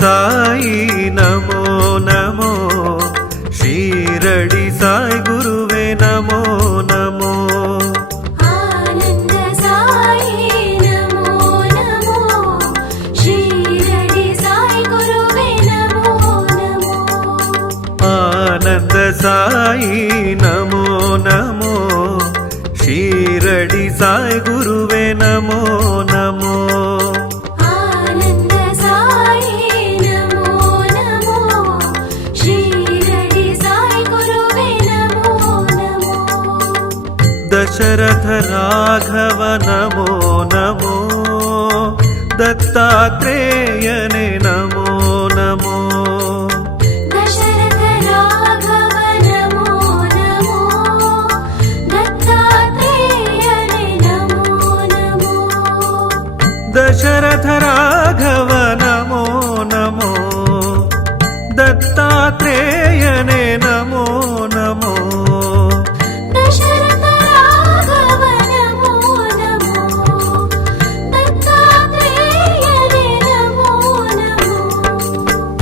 साई नमो नमो शीरडी साई गुरुवे नमो नमो आनंद साई नमो नमो शीरडी साई गुरुवे नमो नमो आनंद साई नमो नमो शीरडी साई गुरुवे नमो नमो दशरथ राघव नमो नमो दत्तात्रेयने नमो नमो दशरथ राघव नमो नमो दत्तात्रेयने नमो नमो दशरथ राघव नमो नमो दत्तात्रेयने नमो नमो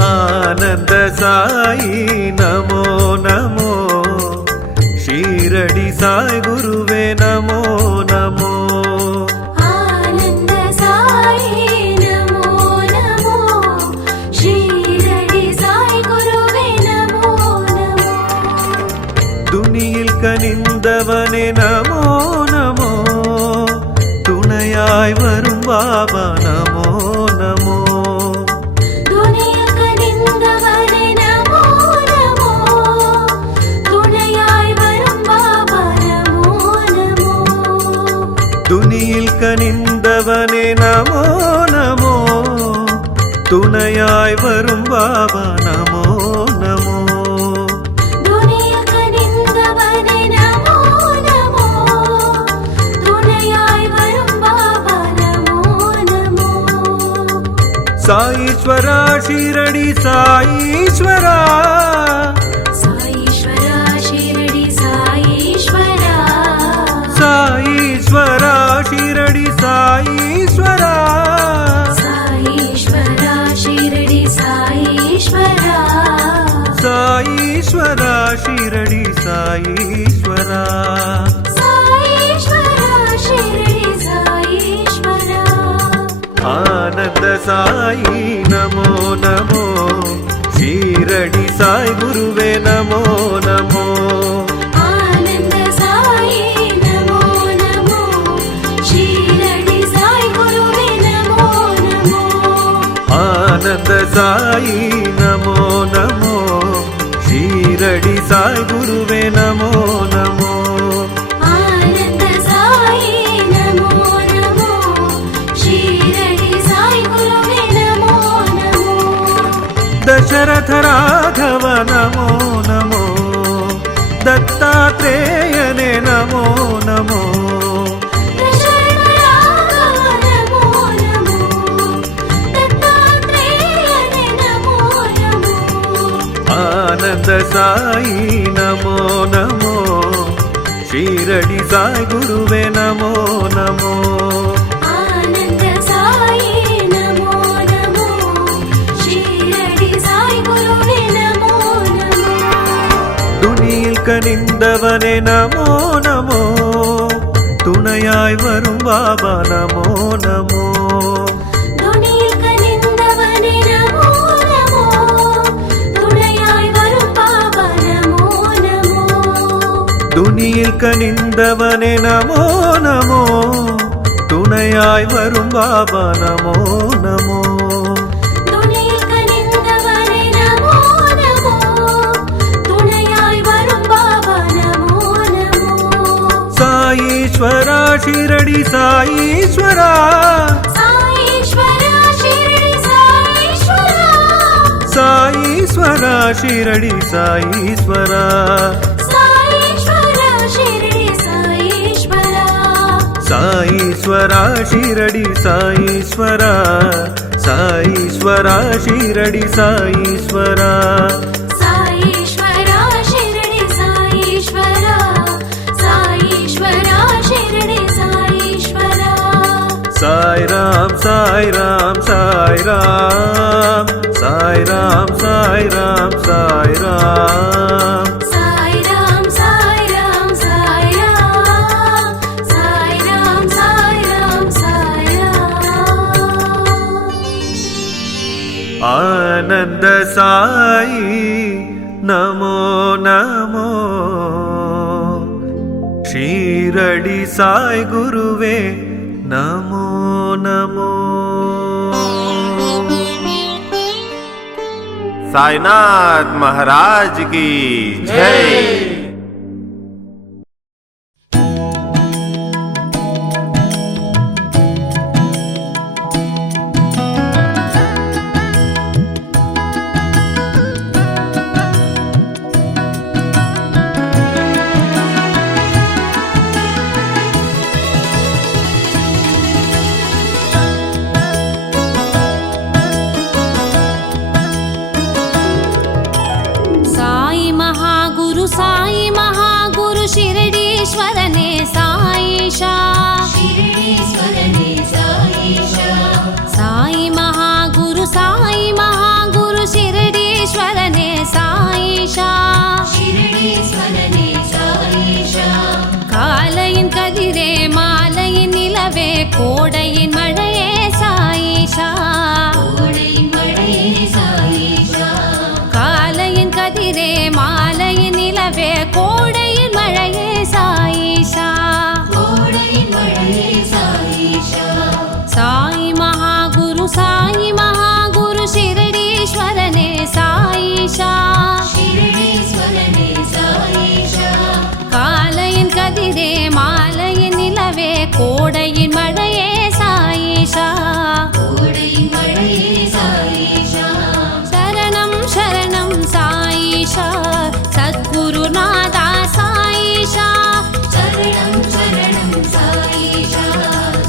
आनंद साई नमो नमो शीरडी साई गुरुवे नमो नमो आनंद साई नमो नमो शीरडी साई गुरुवे नमो नमो दुनियिल कनिंदवने नमो नमो तुணையாய் வரும் பாபா नमो नमो துனியில் கனிந்தவனே நமோ நமோ துணையாய் வரும் பாபா நமோ நமோ துனியில் கனிந்தவனே நமோ நமோ துணையாய் வரும் பாபா நமோ நமோ சாயீஸ்வரா ஷீரடி சாயீஸ்வரா சாயீஸ்வரா ஷீரடி சாயீஸ்வரா சாயீஸ்வரா ஷீரடி சாயீஸ்வரா சாயீஸ்வரா ஷீரடி சாயீஸ்வரா சாயீஸ்வரா ஷீரடி சாயீஸ்வரா சாயீஸ்வரா ஷீரடி சாயீஸ்வரா आनंद साई नमो नमो शीरडी साई गुरुवे नमो नमो आनंद साई नमो नमो शीरडी साई गुरुवे नमो नमो आनंद साई नमो नमो शीरडी साई गुरुवे नमो नमो आनंद साई नमो नमो शीरडी साई गुरुवे नमो नमो दशरथ राघव नमो नमो दत्तात्रेयने नमो नमो दशरथ राघव नमो नमो दत्तात्रेयने नमो नमो आनंद साई नमो नमो शीरडी साई गुरुवे नमो नमो आनंद साई नमो नमो शीरडी साई गुरुवे नमो नमो துனியில் கனிந்தவனே நமோ நமோ துணையாய் வரும் பாபா நமோ நமோ துனியில் கனிந்தவனே நமோ நமோ துணையாய் வரும் பாபா நமோ நமோ துனியில் கனிந்தவனே நமோ நமோ துணையாய் வரும் பாபா நமோ நமோ துனியில் கனிந்தவனே நமோ நமோ துணையாய் வரும் பாபா நமோ நமோ சாயீஸ்வரா ஷீரடி சாயீஸ்வரா சாயீஸ்வரா ஷீரடி சாயீஸ்வரா சாயீஸ்வரா ஷீரடி சாயீஸ்வரா சாயீஸ்வரா ஷீரடி சாயீஸ்வரா சாயீஸ்வரா ஷீரடி சாயீஸ்வரா சாயீஸ்வரா ஷீரடி சாயீஸ்வரா சாயீஸ்வரா ஷீரடி சாயீஸ்வரா சாயீஸ்வரா ஷீரடி சாயீஸ்வரா சாய் ராம் சாய் ராம் சாய் ராம் சாய் ராம் சாய் ராம் சாய் ராம். சாய் ராம் சாய் ராம் சாய் ராம். சாய் ராம் சாய் ராம் சாய் ராம். ஆனந்த சாயி நமோ நமோ. ஷீரடி சாய் குருவே நமோ நமோ. साईनाथ महाराज की जय। साई महागुरु शिरडीश्वरने साईशा. शिरडीश्वरने साईशा. साई महागुरु शिरडीश्वरने साईशा. शिरडीश्वरने साईशा. कालयिन कदिरे मालयिन निलवे कोडयिन मळये साईशा. कोडयिन मळये साईशा. कालयिन कदिरे मालयिन निलवे कोडयिन मळये साईशा. कोडयिन मळये साईशा. साई महागुरु शिरडीश्वरने साईशा. शिरडीश्वरने साईशा. कालयिन कदिरे मालयिन निलवे कोडयिन मळये साईशा. कोडयिन मळये साईशा. शरणं शरणं साईशा सद्गुरुनाथा साईशा. शरणं शरणं साईशा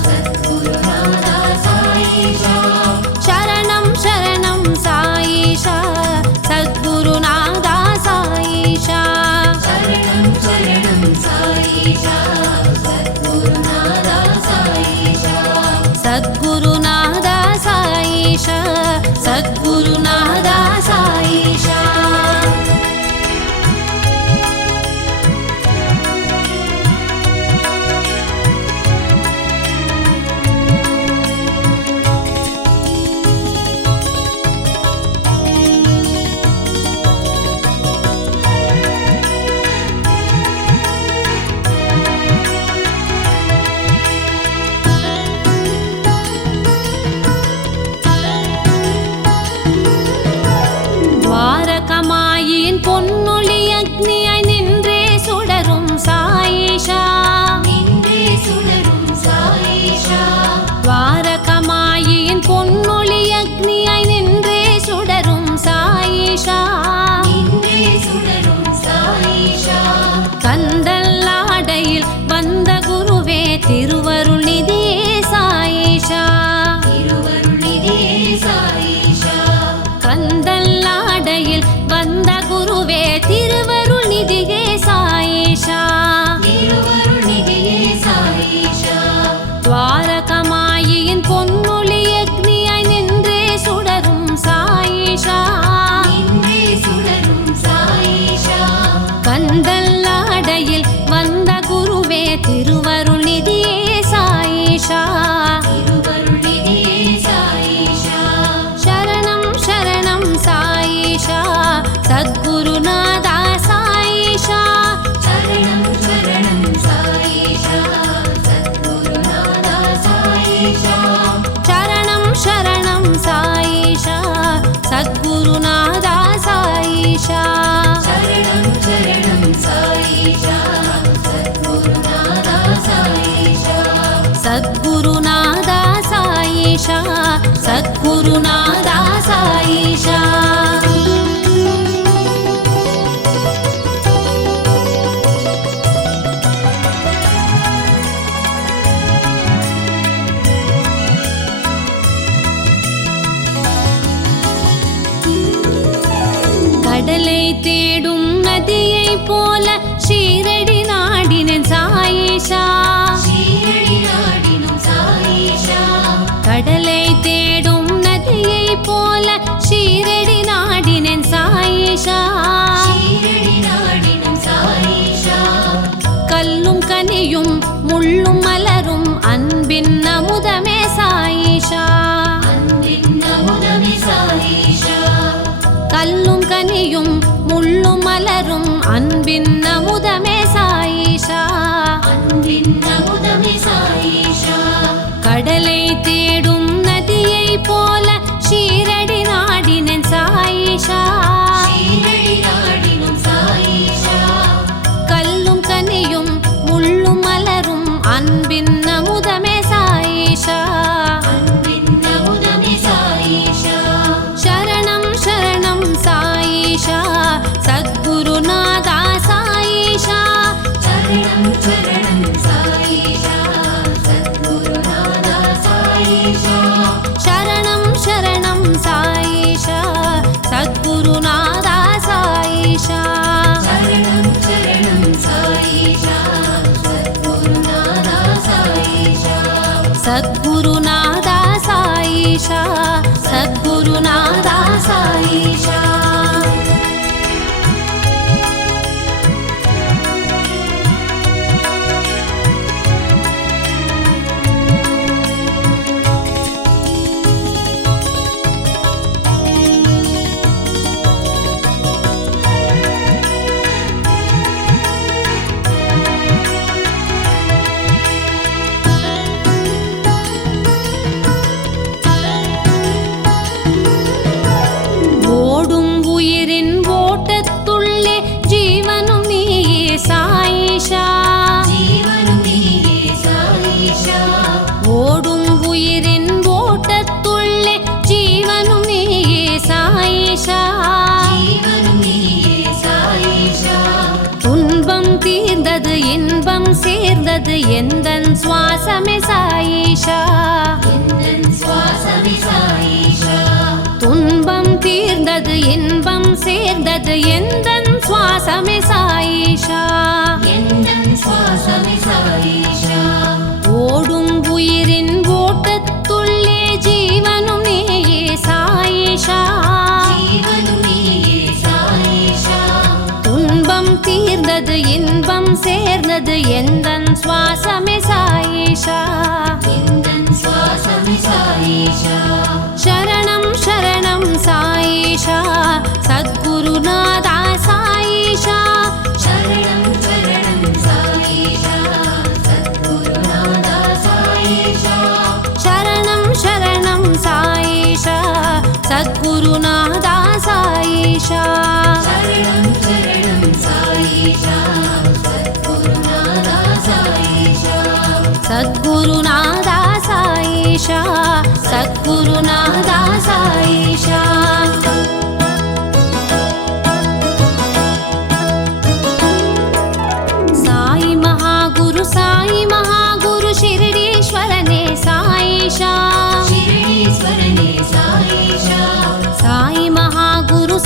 सद्गुरुनाथा साईशा. शरणं शरणं साईशा सद्गुरुनाथा साईशा. शरणं शरणं साईशा सद्गुरुनाथा साईशा. सद्गुरुनाथा साईशा सद्गुरुनाथा साईशा. துவாரகமாயின் பொன்னொளி அக்னியாய் நின்றே சுடரும் சாயிஷா. நின்றே சுடரும் சாயிஷா. துவாரகமாயின் பொன்னொளி அக்னியாய் நின்றே சுடரும் சாயிஷா. நின்றே சுடரும் சாயிஷா. கந்தல்லாடையில் வந்த குருவே திருவருள் நிதியே சாயிஷா. திருவருள் நிதியே சாயிஷா. கந்தல்லாடையில் வந்த குருவே திருவருள் நிதியே சாயிஷா. திருவருள் நிதியே சாயிஷா. துவாரகமாயின் பொன்னொளி அக்னியாய் நின்றே சுடரும் சாயிஷா. நின்றே சுடரும் சாயிஷா. கந்தல்லாடையில் வந்த குருவே திருவருள் நிதியே சாயிஷா. திருவருள் நிதியே சாயிஷா. शरणं शरणं साईशा सद्गुरुनाथा साईशा. शरणं शरणं साईशा सद्गुरुनाथा साईशा. शरणं शरणं साईशा सद्गुरुनाथा साईशा. शरणं शरणं साईशा सद्गुरुनाथा साईशा. सद्गुरुनाथा साईशा सद्गुरुनाथा साईशा. கடலை தேடும் நதியை போல ஷீரடி நாடினேன் சாயிஷா. ஷீரடி நாடினும் சாயிஷா. கடலை தேடும் நதியை போல ஷீரடி அன்பின் அமுதமே சாயிஷா கடலை தேடும் நதியை போல ஷீரடி நாடினேன் சாயிஷா கல்லும் கனியும் முள்ளும் மலரும் அன்பின் அமுதமே சாயிஷா சரணம் சரணம் சாயிஷா சத்குருநாதா சாயிஷா சரணம் சரணம் சாயிஷா சத்குருநாதா சாயிஷா சரணம் சரணம் சாயிஷா சத்குருநாதா சாயிஷா சரணம் சரணம் சாயிஷா சத்குருநாதா சாயிஷா சத்குருநாதா சாயிஷா சத்குருநாதா சாயிஷா ஓடும் உயிரின் ஓட்டத்துள்ளே ஜீவனும் நீயே சாயிஷா ஓடும் உயிரின் ஓட்டத்துள்ளே ஜீவனும் நீயே சாயிஷா துன்பம் தீர்ந்தது இன்பம் சேர்ந்தது எந்தன் சுவாசமே சாயிஷா துன்பம் தீர்ந்தது இன்பம் சேர்ந்தது எந்தன் சுவாசமே சாயிஷா ஓடும் உயிரின் ஓட்டத்துள்ளே ஜீவனும் நீயே சாயிஷா துன்பம் தீர்ந்தது இன்பம் சேர்ந்தது எந்தன் சுவாசமே சாயிஷா சரணம் சரணம் சாயிஷா சத்குருநாதா சாயிஷா சரணம் சரணம் சாயிஷா சத்குருநாதா சாயிஷா சரணம் சரணம் சாயிஷா சத்குருநாதா சாயிஷா சரணம் சரணம் சாயிஷா சத்குருநாதா சாயிஷா சத்குருநாதா சாயிஷா சத்குருநாதா சாயிஷா சாயி மகாகுரு ஷிரடீஸ்வரனே சாயிஷா சாயி மகாகுரு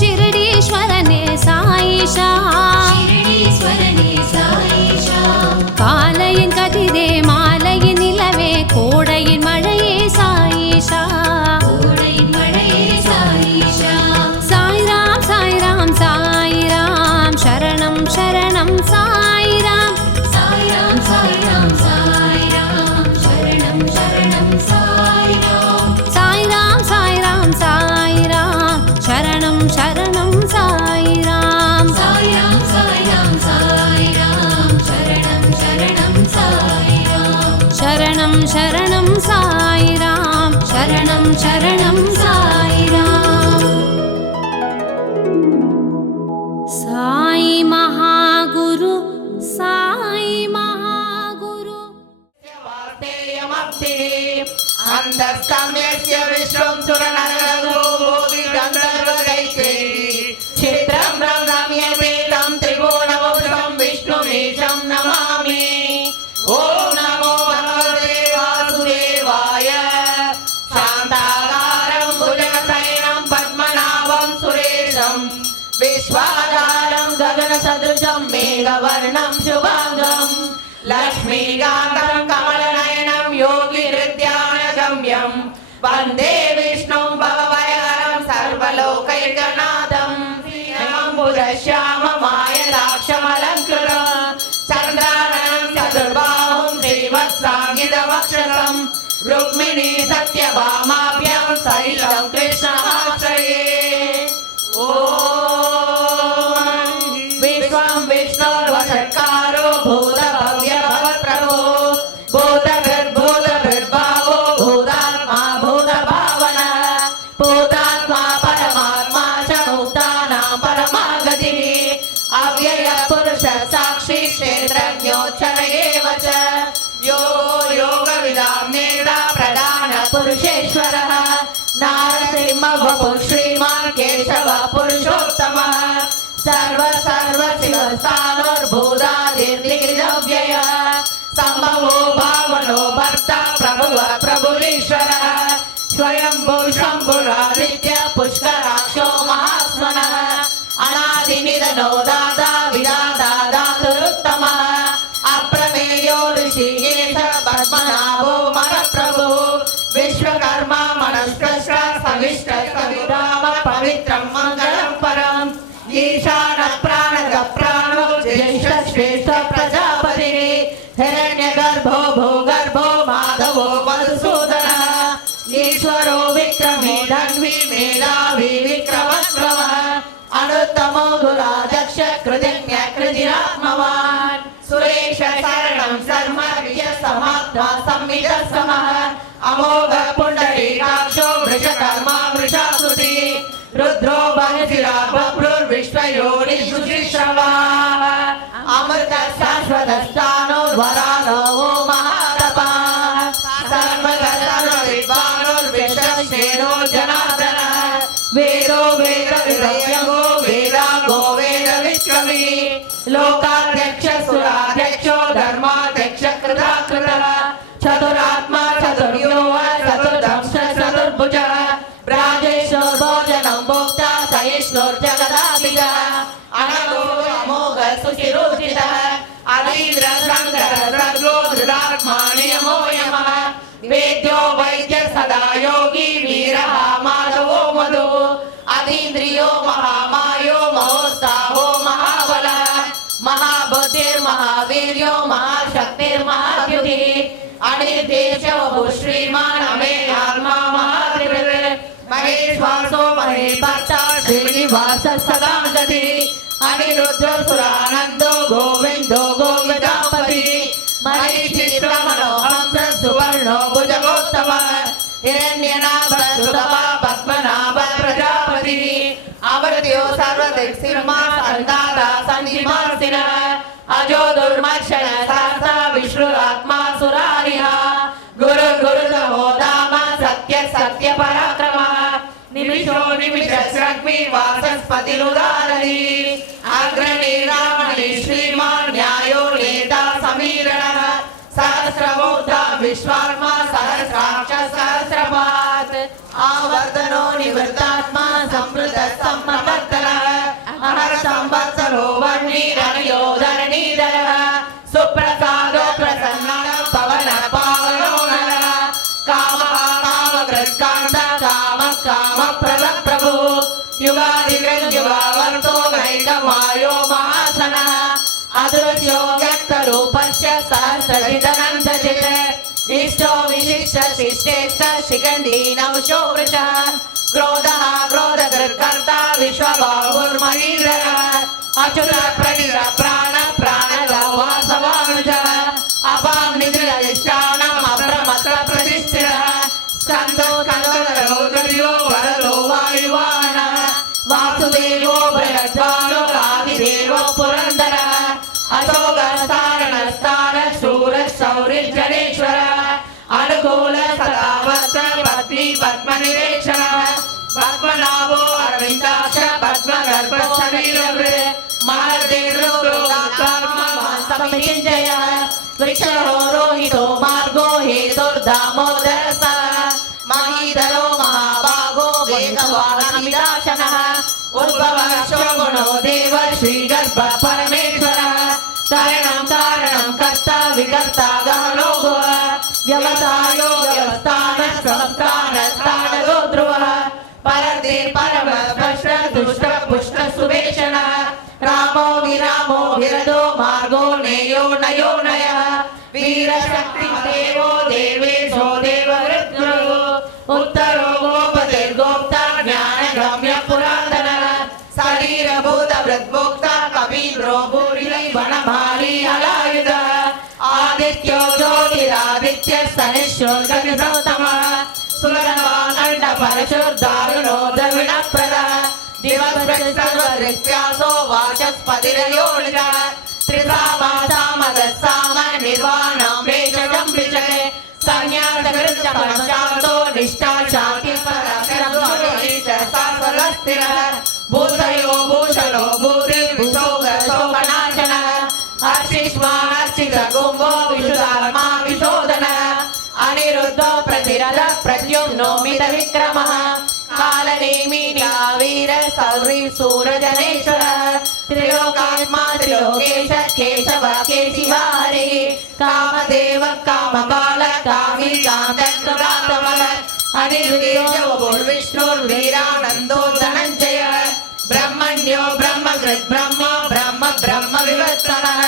ஷிரடீஸ்வரனே சாயிஷா காலையின் கதிரே மாலையின் நிலவே கோடையின் மழையே சாயிஷா சாய்ராம் சாய்ராம் சாய்ராம் சரணம் சரணம் சாய்ராம் சாய்ராம் சாய்ராம் சாய்ராம் சரணம் சரணம் சாய்ராம் சாய்ராம் சாய்ராம் சாய்ராம் சரணம் சரணம் சாய்ராம் சாய்ராம் சாய்ராம் சாய்ராம் சரணம் சரணம் சாய்ராம் சரணம் சரணம் சாய்ராம் சரணம் சரணம் சாய்ராம் சாய் மகாகுரு சாய் மகாகுரு அந்தஸ்தம்யஸ்ய விஸ்வம் சுரநரகோ போதி கந்தர்வதைத்ரே சித்ரம் ரம்யபேதம் திரிபுவனவபுரம் விஷ்ணுமீஷம் நமாமி ஓம் நமோ பகவதே வாசுதேவாய சாந்தாகாரம் புஜகசயனம் பத்மநாபம் சுரேஷம் விஸ்வாகாரம் ககனசதுஷம் மேகவர்ணம் சுபாங்கம் லக்ஷ்मीकान्तं कमलनयनं योगिहृद्यानगम्यं वन्दे विष्णुं भवभयहरं सर्वलोकैकनाथं श्याममायदाक्षमलङ्कृतं चन्द्राननं चतुर्बाहुं श्रीवत्साङ्गितवक्षसं रुक्मिणी सत्यभामाभ्यां सहितं कृष्णमाश्रये। ॐ पुरुषेश्वरः नारसिंह वपुः श्रीमान् केशव पुरुषोत्तमः सर्व शिवस्थानोर्भूतादिर्निर्व्ययः सम्भवो भावनो भर्ता प्रभुः प्रभुरीश्वरः स्वयंभू शम्भुरादित्य पुष्कराक्षो महास्मनः अनादिनिधनो दाता विदाता दातुरुत्तमः अप्रमेयो ऋषिकेश पद्मनाभो मनप्रभुः विश्वकर्मा मनस्कृष्ट सविष्ट सविधाम पवित्रं मङ्गलं परम् ईशान प्राणद प्राणो ज्येष्ठ श्रेष्ठ प्रजापतिः हिरण्यगर्भो भूगर्भो माधवो मधुसूदनः ईश्वरो विक्रमी धन्वी मेधावी विक्रमक्रमः अनुत्तमो दुराध्यक्ष कृतिज्ञ कृतिरात्मवान् सुरेश शरणं शर्म समात्मा संविद समः अमोघ पुण्डरीकाक्षो वृषकर्मा वृषाकृति रुद्रो बलशिरा बभ्रुर्विश्वयोनिषुश्रवाः अमृत शाश्वत स्थानो वरानो महातपाः सर्वविद्वानोर्विश्वसेनो जनार्दनः वेदो वेद विदव्यङ्गो वेदाङ्गो वेद विक्रमी लोकाध्यक्ष सुराध्यक्षो धर्माध्यक्ष कृताकृतः चतुरात्मा चतुर्व्यूह चतुर्दंश चतुर्भुजः ब्राजेश्वर भोजनं भोक्ता सहिष्णुर्जगदाधिकः अनघो अमोघ सुचिरोचितः अधीन्द्र शङ्कर सर्गो धृतात्मा नियमो यमः वेद्यो वैद्य सदा योगी वीरः माधवो मधुः अतीन्द्रियो महामायो महोत्साहो महाबलः महाबुद्धिर्महावीर्यो महाशक्तिर्महाद्युतिः अनिर्देशो श्रीमान् अमेयात्मा महात्रिवृत् महेश्वासो महेभक्ता श्रीनिवास सदा गतिः अनिरुद्धो सुरानन्दो गोविन्दो गोविदापतिः महीचित्रमणो हंस सुवर्णो भुजगोत्तमः हिरण्यनाभ सुतपा पद्मनाभ प्रजापतिः अमृत्यो सर्वदिक्सिंहा सन्दाता सन्निवासिनः अजो दुर्मक्षण सहसा विष्णुरात्मा सुरारिः गुरु गुरुतमो धाम सत्य सत्य पराक्रमः निमिषो निमिष स्रग्मि वाचस्पतिरुदारहि अग्रणी रामणि श्रीमान् न्यायो नेता समीरणः सहस्रमूर्धा विश्वात्मा सहस्राक्ष सहस्रपात् आवर्तनो निवृत्तात्मा संवृत सम्मवर्तनः अहर संवत्सरो वर्णिरनयो धरणीधरः सुप्रसादो प्रसन्नः पवन पावनो नरः कामः कामकृत्कान्त काम कामप्रद प्रभुः युगादिग्रयुगावर्तो नैकमायो महासनः अदृश्यो व्यक्तरूपस्य सहस्रजितनन्दजित् इष्टो विशिष्ट शिष्टेष्ट शिखण्डी नवशो वृषः क्रोधः क्रोधकृत्कर्ता विश्वबाहुर्महीधरः अच्युत प्रणित प्राण प्राणगवासवानुजः अपां निद्रियधिष्ठानम् अप्रमत्त प्रतिष्ठितः स्कन्दो स्कन्दधरो वरदो वायुवाहनः वासुदेवो बृहद्वानो आदिदेवो पुरन्दरः अशोकस्थानस्थान शूर शौरिर्जनेश्वरः अनुकूल सदावर्त पत्नी पद्मनिवेक्षणः पद्मनाभो अरविन्दाक्ष पद्मगर्भ शरीरवृत् महर्देर्लोकात्मसंविजयः वृक्षो रोहितो मार्गो हेतुर्दामोदरसः महीधरो महाभागो वेगवानमिदाशनः उद्भवः शोभनो देव श्रीगर्भ परमेश्वरः कारणं कारणं कर्ता विकर्ता गहनो भुवः व्यवसायो व्यवस्थान संस्थान स्थानगो ध्रुवः परदे परम स्पष्ट दुष्ट पुष्ट सुवेशनः रामो विरामो विरदो मार्गो नेयो नयो नयः वीरशक्ति देवो देवेशो देववृत्तुः उत्तरो गोपतिर्गोप्ता ज्ञानगम्य पुरातनः शरीरभूत वृद्भोक्ता कवीन्द्रो भूरिलै वनमाली हलायुधः आदित्यो ज्योतिरादित्य सनिश्चोर्गतिसौतमः सुरनवाखण्ड परशुर्दारुणो द्रविणप्रदः दिवसर्वदृक्त्यासो वाचस्पतिरयोनिजः त्रिसामासामगस्साम निर्वाणं वेषजं वृषके संज्ञातकृत्यमशान्तो निष्ठा शांति पराक्रम शाश्वतस्थिरः भूतयो भूषणो भूतिर्विशोग शोकनाशनः हर्षिष्मा हर्षित कुम्भो विशुधात्मा विशोधनः अनिरुद्धो प्रतिरथ प्रद्युम्नो मित विक्रमः कालनेमिनी वीर सौरी सूरजनेश्वरः त्रिलोकात्मा त्रिलोकेश केशव केशिवा हरिः कामदेव कामकाल कामी कान्तकृतात्मः अनिरुद्धो विष्णुर्वीरानन्दो धनञ्जयः ब्रह्मण्यो ब्रह्मकृत् ब्रह्म ब्रह्म ब्रह्म विवर्तनः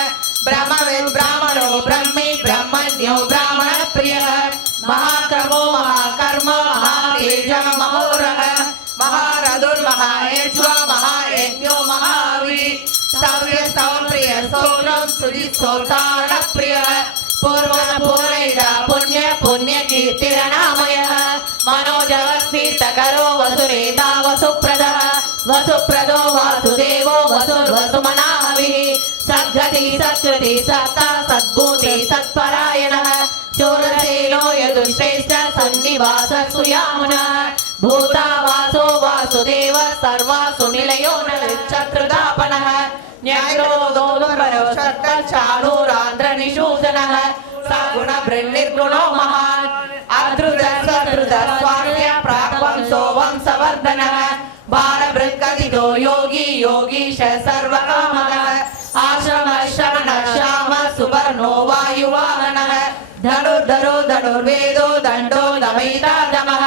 ब्रह्मविद् ब्राह्मणो ब्रह्मी ब्रह्मण्यो ब्राह्मण प्रियः महाक्रमो महाकर्म महातेज महोरः महारथुर्महायज्वा महायज्ञो महावी सव्य सौप्रिय सौरं सुजित सौतारण प्रियः पूर्वन पूरैरा पुण्य पुण्य कीर्तिरनामयः मनोजवस्तीर्थकरो वसुरेता वसुप्रदः वसुप्रदो वासुदेवो वसुर्वसुमनाहविः सद्गति सत्कृति सत्ता सद्भूति सत्परायणः शूरसेनो यदुश्रेष्ठ सन्निवास सुयामुनः भूतावासो वासुदेव सर्वासु निलयो नलिच्छकृतापनः न्यायरोदोदुम्बरो शर्कचाणूरान्ध्रनिषूदनः सगुण बृन्निर्गुणो महान् अधृत सधृत स्वार्य प्राक्वंसो वंशवर्धनः भारभृत्कथितो योगी योगीश सर्वकामनः आश्रम श्रवण श्याम सुवर्णो वायुवाहनः धनुर्धरो धनुर्वेदो दण्डो दमयिता दमः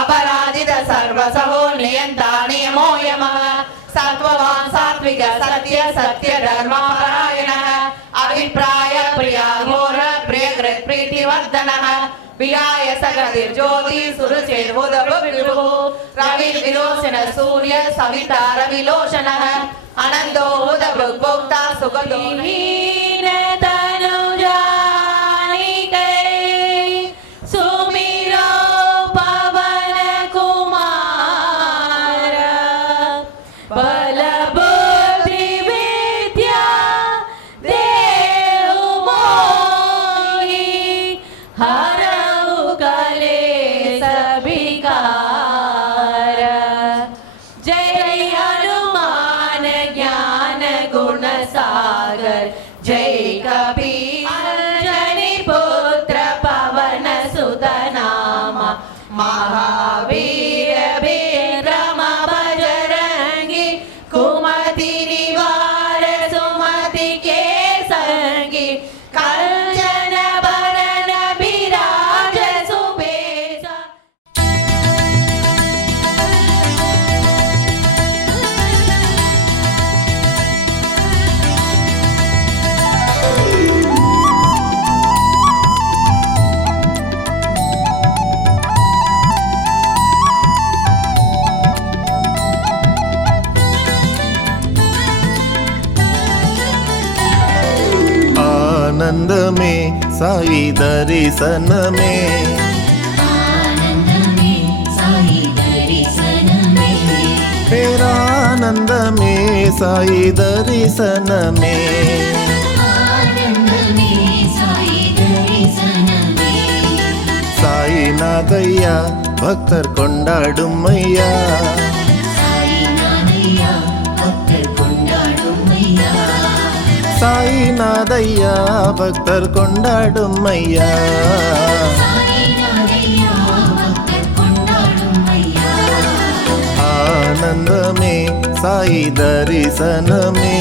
अपराजित सर्वसहो नियन्ता नियमो यमः सत्त्ववान् सात्विक सत्य सत्य धर्मपरायणः अभिप्राय प्रिया घोर प्रियकृत् प्रीतिवर्धनः विहाय सगतिर्ज्योति सुरचेर्बुधबुभुः रविर्विलोचन सूर्य सविता रविलोचनः अनन्दो उदभुग्भोक्ता सुखदो हीनतनुजानिकै सुमिरो पवन कुमार बलबुद्धि विद्या देहु मोहि हरहु कलेश विकार जय हनुमान ज्ञान गुण सागर जय कबीर अंजनी पुत्र पवन सुत नामा महावीर विक्रम बजरंगी कुमति निवार सुमति के संगी कंचन बरन विराज सुबेसा आनंद में साई दर्शन में तेरा आनंद में साई दर्शन में साई नागैया भक्तर கொண்டாடும் ஐயா சாய் நாதையா பக்தர் கொண்டாடும் ஐயா ஆனந்தமே சாய் தரிசனமே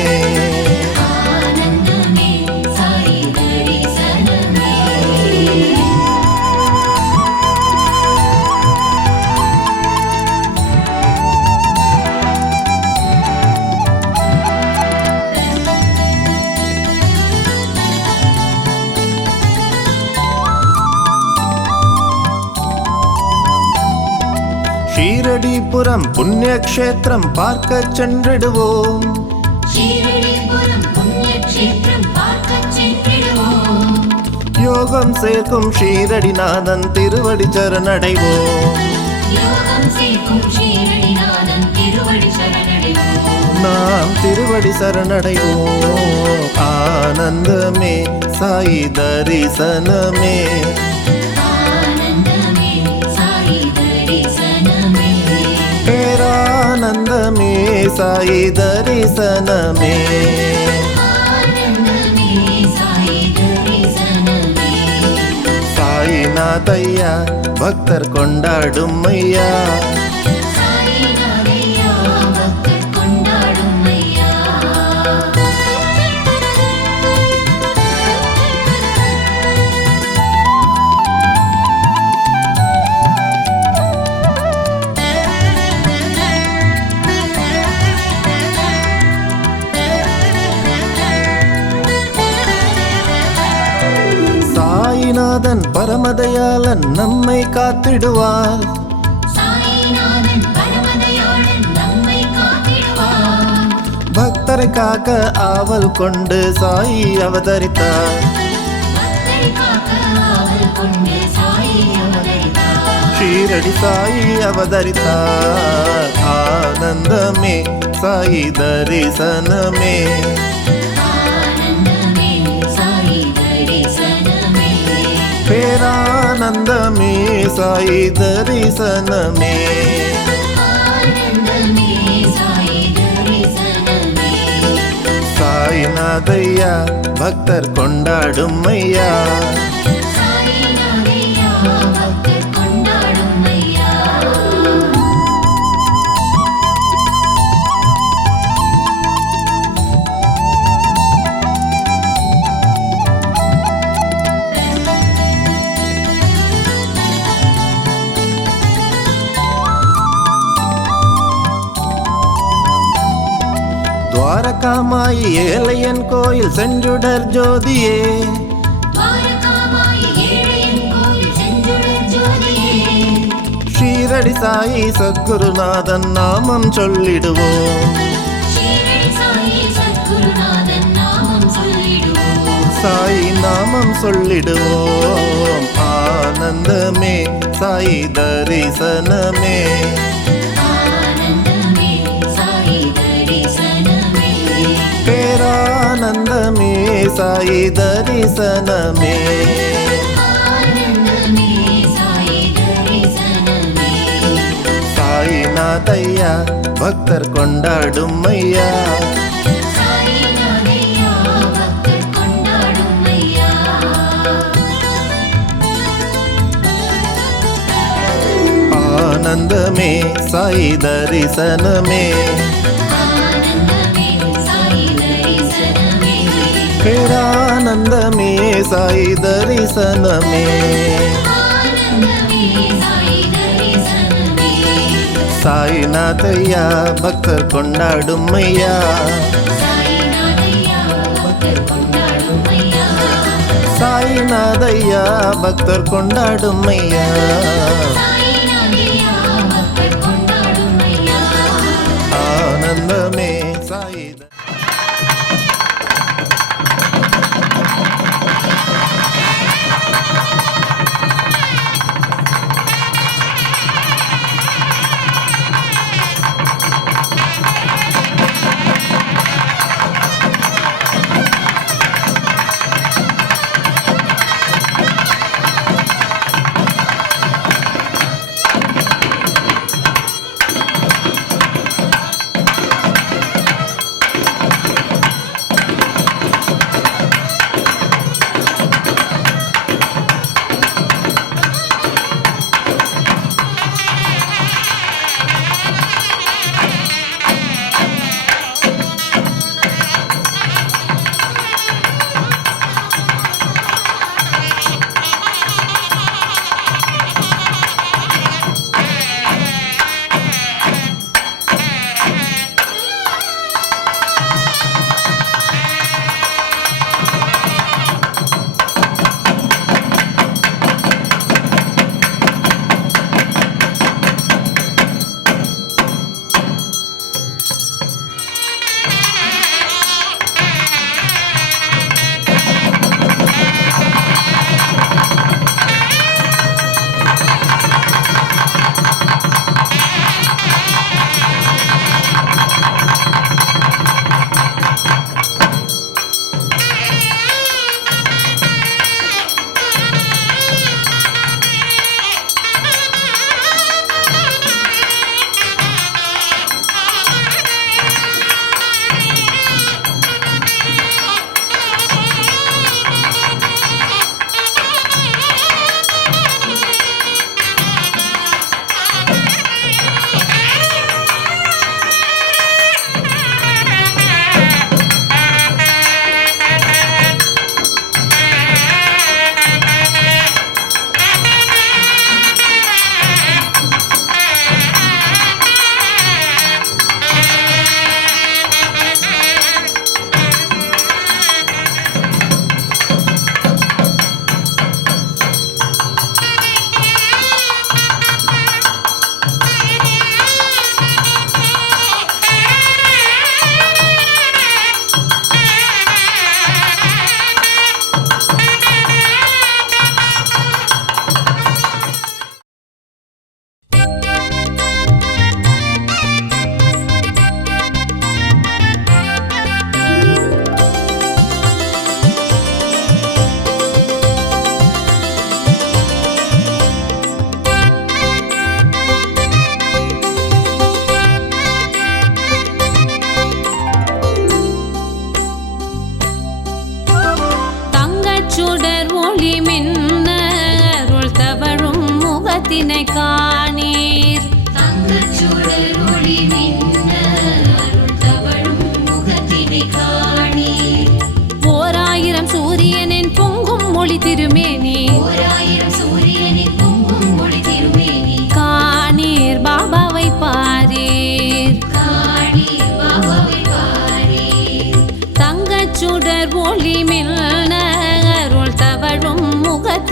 ஷீரடிபுரம் புண்ணியக்ஷேத்திரம் பார்க்க சென்றிடுவோம் யோகம் சேர்க்கும் ஷீரடிநாதன் திருவடி சரணடைவோம் நாம் திருவடி சரணடைவோம் ஆனந்தமே சாய் தரிசனமே சாய் సాయి దర్శనమే சாய்நாதையா பக்தர் கொண்டாடும் ஐயா சாய்நாதன் பரமதயாளன் நம்மை காத்திடுவார் பக்தரை காக்க ஆவல் கொண்டு சாயி அவதரித்தார் ஷீரடி சாயி அவதரித்தார் ஆனந்தமே சாயி தரிசனமே பேரானந்தமே சாயி தரிசனமே சாய்நாதையா பக்தர் கொண்டாடும் ஐயா துவாரகாமாயி ஏழையன் கோயில் செஞ்சுடர் ஜோதியே ஷீரடி சாயி சத்குருநாதன் நாமம் சொல்லிடுவோம் சாயி நாமம் சொல்லிடுவோம் ஆனந்தமே சாயி தரிசனமே பேரானந்தமே சாயி தரிசனமே சாய்நாதையா பக்தர் கொண்டாடும் ஐயா ஆனந்தமே சாயி தரிசனமே பேரானந்தமே சாயி தரிசனமே சாய்நாதையா பக்தர் கொண்டாடும் ஐயா சாய்நாதையா பக்தர் கொண்டாடும் ஐயா ஆனந்தமே சாயி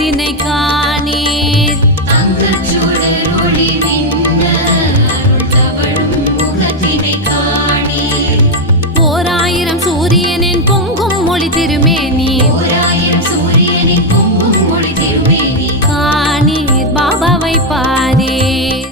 முகத்தினை காணீர். தங்கச்சுடர் ஒளி மின்ன அருள் தவழும் முகத்தினை காணீர். 1000 சூரியனின் பொங்கும் மொழி திருமேனி 1000 சூரியனின் பொங்கும் ஒளி திருமேனி காணீர் பாபாவை பாரீர்.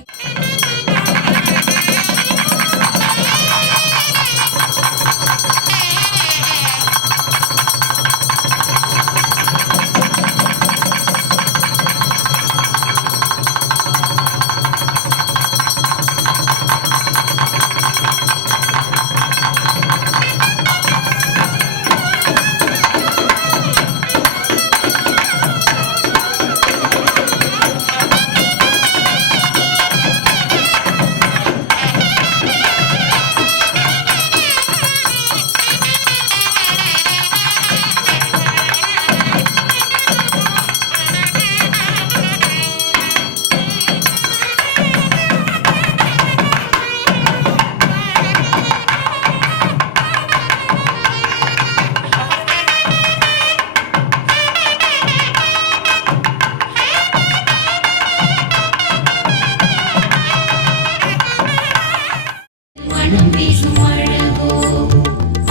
மனம் வீசும் அழகோ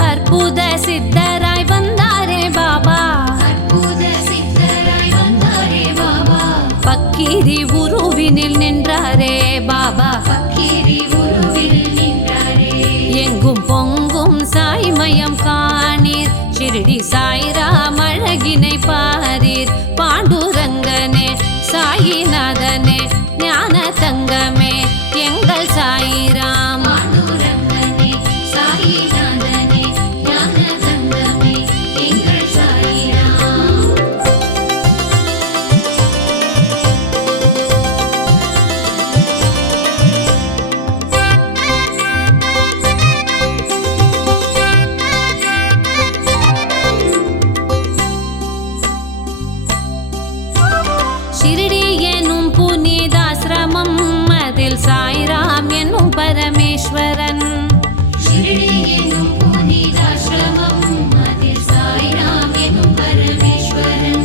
அற்புத சித்தராய் வந்தாரே பாபா. அற்புத சித்தராய் வந்தாரே பாபா. பக்கீரி உருவினில் நின்றாரே பாபா. பக்கீரி உருவில் நின்றாரே. எங்கும் பொங்கும் சாய்மயம் காணீர். ஷிரடி சாய்ராம் அழகினை பாரீர். பாண்டுரங்கனே சாயிநாதனே ஞான தங்கமே எங்கள் சாயிராம். பாண்டுரங்கனே சாயிநாதனே ஞான தங்கமே எங்கள் சாயிராம். ஷிரடி எனும் புனிதாசிரமம் அதில் சாய்ராம் என்னும் பரமேஸ்வரன். ஷிரடி எனும் புனிதாசிரமம் அதில் சாய்ராம் எனும் பரமேஸ்வரன்.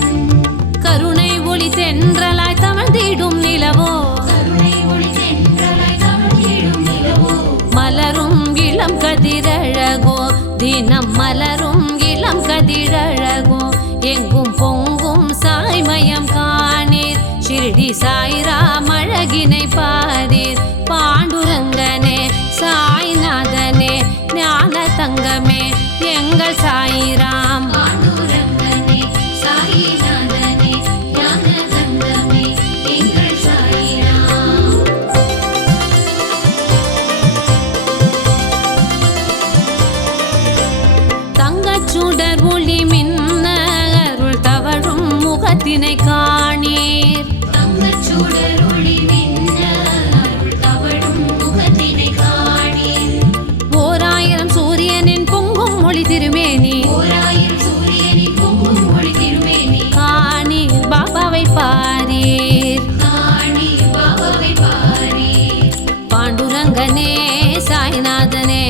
கருணை ஒளி தென்றலாய் தவழ்ந்திடும் நிலவோ கருணை ஒளி தென்றலாய் தவழ்ந்திடும் நிலவோ. மலரும் இளம் கதிரழகோ தினம் மலரும் இளம் கதிரழகோ. எங்கும் பொங்கும் சாய்மயம் காணீர். ஷிரடி சாய்ராம் அழகினை பாரீர். பாண்டுரங்கனே சாய்நாதனே ஞான தங்கமே எங்கள் சாயிராம். பாண்டுரங்கனே சாயிநாதனே ஞான தங்கமே எங்கள் சாயிராம். தங்கச்சுடர் ஒளி மின்ன அருள் தவழும் முகத்தினை காணீர். தங்கச்சுடர் ஒளி மின்ன அருள் தவழும் முகத்தினை காணீர். 1000 சூரியனின் பொங்கும் மொழி திருமேனி 1000 சூரியனின் பொங்கும் ஒளி திருமேனி காணீர் பாபாவை பாரீர். காணீர் பாபாவை பாரீர். பாண்டுரங்கனே சாய்நாதனே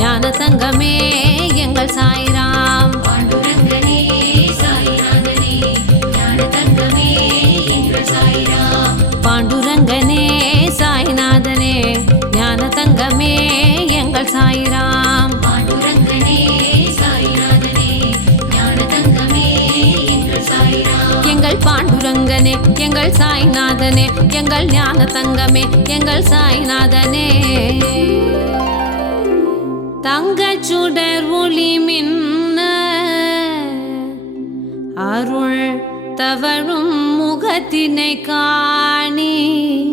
ஞான தங்கமே எங்கள் சாய்ராம். பாண்டுரங்கனே சாயிநாதனே ஞான தங்கமே எங்கள் சாயிராம். பாண்டுரங்கனே சாய்நாதனே ஞான தங்கமே எங்கள் சாய்ராம். பாண்டுரங்கனே சாயிநாதனே ஞான தங்கமே எங்கள் சாயிராம். எங்கள் பாண்டுரங்கனே எங்கள் சாய்நாதனே எங்கள் ஞான தங்கமே எங்கள் சாய்நாதனே. தங்கச்சுடர் ஒளி மின்ன அருள் தவழும் முகத்தினை காணீர்.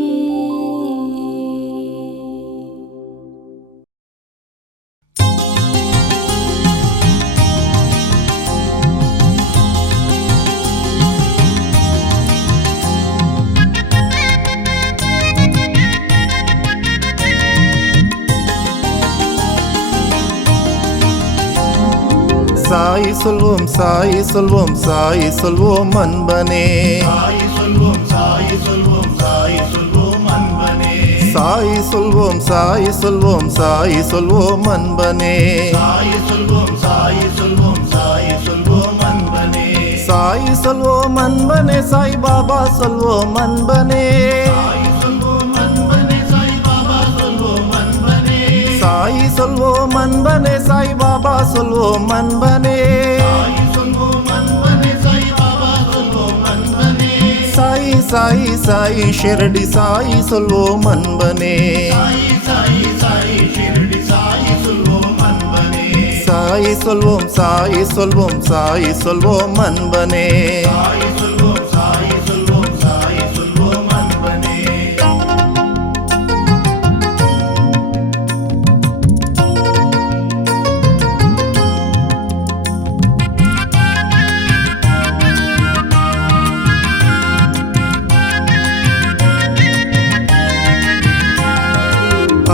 சாய் சொல்வோம் சாய் சொல்வோம் சாய் சொல்வோம் அன்பனே. சாய் சொல்வோம் சாய் சொல்வோம் சாய் சொல்வோம் அன்பனே. சாய் சொல்வோம் சாய் சொல்வோம் சாய் சொல்வோம் அன்பனே. சாய் சொல்வோம் சாய் சொல்வோம் சாய் சொல்வோம் அன்பனே. சாய் சொல்வோம் அன்பனே சாய் பாபா சொல்வோம் அன்பனே சாய் சொல்வோம் அன்பனே சாய் பாபா சொல்வோம் அன்பனே சாய் சொல்வோம் அன்பனே சாய் பாபா சொல்வோம் அன்பனே சாய் சொல்வோம் அன்பனே சாய் பாபா சொல்வோம் அன்பனே சாய் சாய் சாய் ஷிரடி சாய் சொல்வோம் அன்பனே சாய் சாய் சாய் ஷிரடி சாய் சொல்வோம் அன்பனே சாய் சொல்வோம் சாய் சொல்வோம் சாய் சொல்வோம் அன்பனே சாய் சொல்வோம் சாய் சொல்வோம் சாய் சொல்வோம் அன்பனே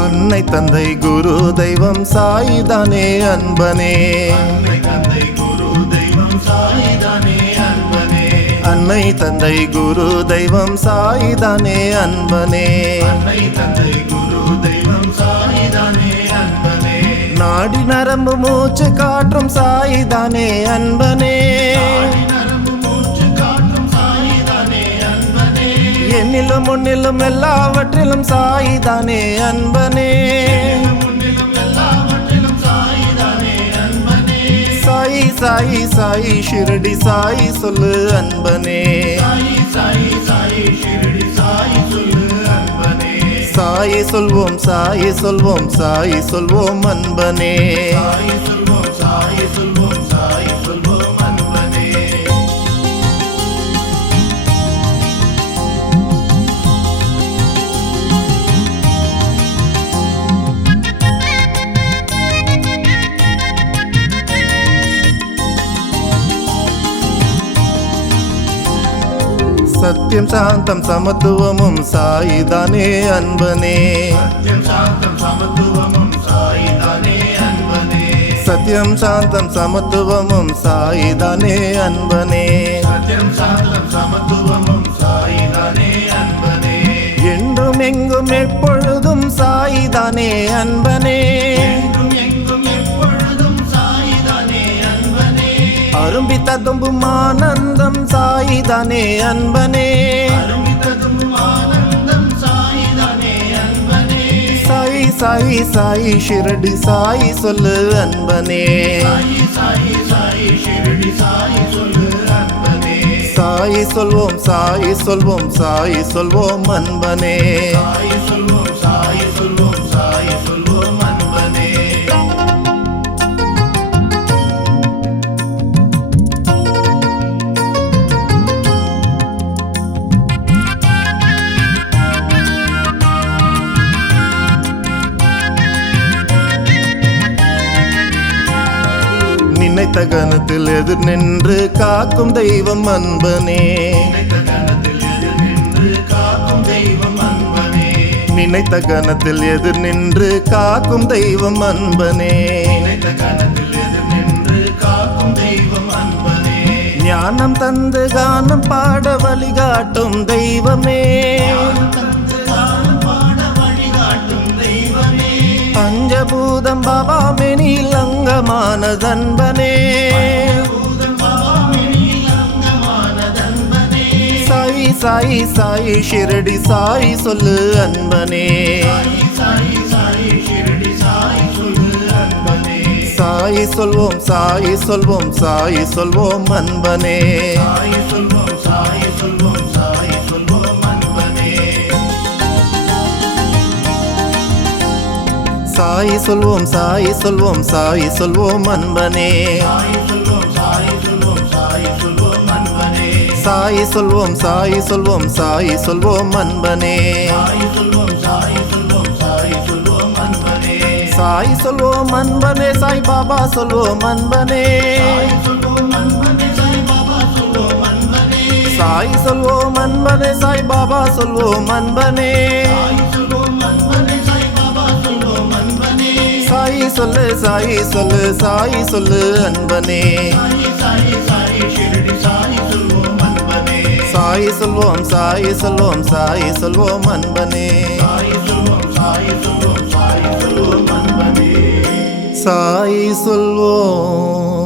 அன்னை தந்தை குரு தெய்வம் சாய் தானே அன்பனே அன்னை தந்தை குரு தெய்வம் சாய் தானே அன்பனே அன்னை தந்தை குரு தெய்வம் சாய் தானே அன்பனே அன்னை தந்தை குரு தெய்வம் சாய் தானே அன்பனே நாடி நரம்பு மூச்சு காற்றும் சாய் தானே அன்பனே நரம்பு மூச்சு காட்டும் சாய் தானே அன்பனே என்னிலும் முன்னிலும் எல்லாவற்றிலும் சாய் தானே அன்பனே முன்னிலும் எல்லாவற்றிலும் சாய் தானே அன்பனே சாய் சாய் சாய் ஷிரடி சாய் சொல்லு அன்பனே சாய் சாய் சாய் ஷிரடி சாய் சொல்லு அன்பனே சாய் சொல்வோம் சாய் சொல்வோம் சாய் சொல்வோம் அன்பனே சாய் சொல்வோம் சாய் சொல்வோம் சாய் சொல்வோம் அன்பனே சத்தியம் சாந்தம் சமத்துவமும் சாய் தானே அன்பனே சத்யம் சாந்தம் சமத்துவமும் சாய் தானே அன்பனே சத்தியம் சாந்தம் சமத்துவமும் சாய் தானே அன்பனே சத்யம் சாந்தம் சமத்துவமும் சாய் தானே அன்பனே என்றும் எங்கும் எப்பொழுதும் சாய் தானே அன்பனே என்றும் எங்கும் எப்பொழுதும் சாய் தானே அன்பனே அரும்பி ததும்பும் ஆனந்தம் சாய் தானே அன்பனே அருமித்ததும் ஆனந்தம் சாய் தானே அன்பனே சாய் சாய் சாய் ஷிரடி சாய் சொல்லு அன்பனே சாய் சாய் சாய் ஷிரடி சாய் சொல்லு அன்பனே சாய் சொல்வோம் சாய் சொல்வோம் சாய் சொல்வோம் அன்பனே சாய் சொல்வோம் சாய் சொல்வோம் சாய் சொல்வோம் அன்பனே நினைத்த கணத்தில் எதிர் நின்று காக்கும் தெய்வம் அன்பனே நினைத்த கணத்தில் எதிர் நின்று காக்கும் தெய்வம் அன்பனே நினைத்த கணத்தில் எதிர் நின்று காக்கும் தெய்வம் அன்பனே நினைத்த கணத்தில் எதிர் நின்று காக்கும் தெய்வம் அன்பனே ஞானம் தந்து கானம் பாட வழிகாட்டும் தெய்வமே தந்து காலம் பாட வழிகாட்டும் தெய்வமே பஞ்சபூதம் பாபா மெனில் அங்கமானதன்பனே பூதம் பாவாமினி அங்கமானதன்பனே சாய் சாய் சாய் ஷிரடி சாய் சொல்லு அன்பனே சாய் சாய் சாய் ஷிரடி சாய் சொல்லு அன்பனே சாய் சொல்வோம் சாய் சொல்வோம் சாய் சொல்வோம் அன்பனே சாய் சொல்வோம் சாய் சொல்வோம் சாய் சொல்வோம் அன்பனே சாய் சொல்வோம் சாய் சொல்வோம் சாய் சொல்வோம் அன்பனே சாய் சொல்வோம் சாய் சொல்வோம் சாய் சொல்வோம் அன்பனே சாய் சொல்வோம் சாய் சொல்வோம் சாய் சொல்வோம் அன்பனே சாய் சொல்வோம் சாய் சொல்வோம் சாய் சொல்வோம் அன்பனே சாய் சொல்வோம் அன்பனே சாய் பாபா சொல்வோம் அன்பனே சாய் சொல்வோம் அன்பனே சாய் பாபா சொல்வோம் அன்பனே சாய் சொல்வோம் அன்பனே சாய் பாபா சொல்வோம் அன்பனே சாய் சொல்வோம் அன்பனே சாய் பாபா சொல்வோம் அன்பனே சாய் சொல்லு சாய் சொல்லு சாய் சொல்லு அன்பனே சாய் சாய் சாய் ஷிரடி சாய் சொல்வோம் அன்பனே சாய் சொல்வோம் சாய் சொல்வோம் சாய் சொல்வோம் அன்பனே சாய் சொல்வோம் சாய் சொல்வோம் சாய் சொல்வோம் அன்பனே சாய் சொல்வோம்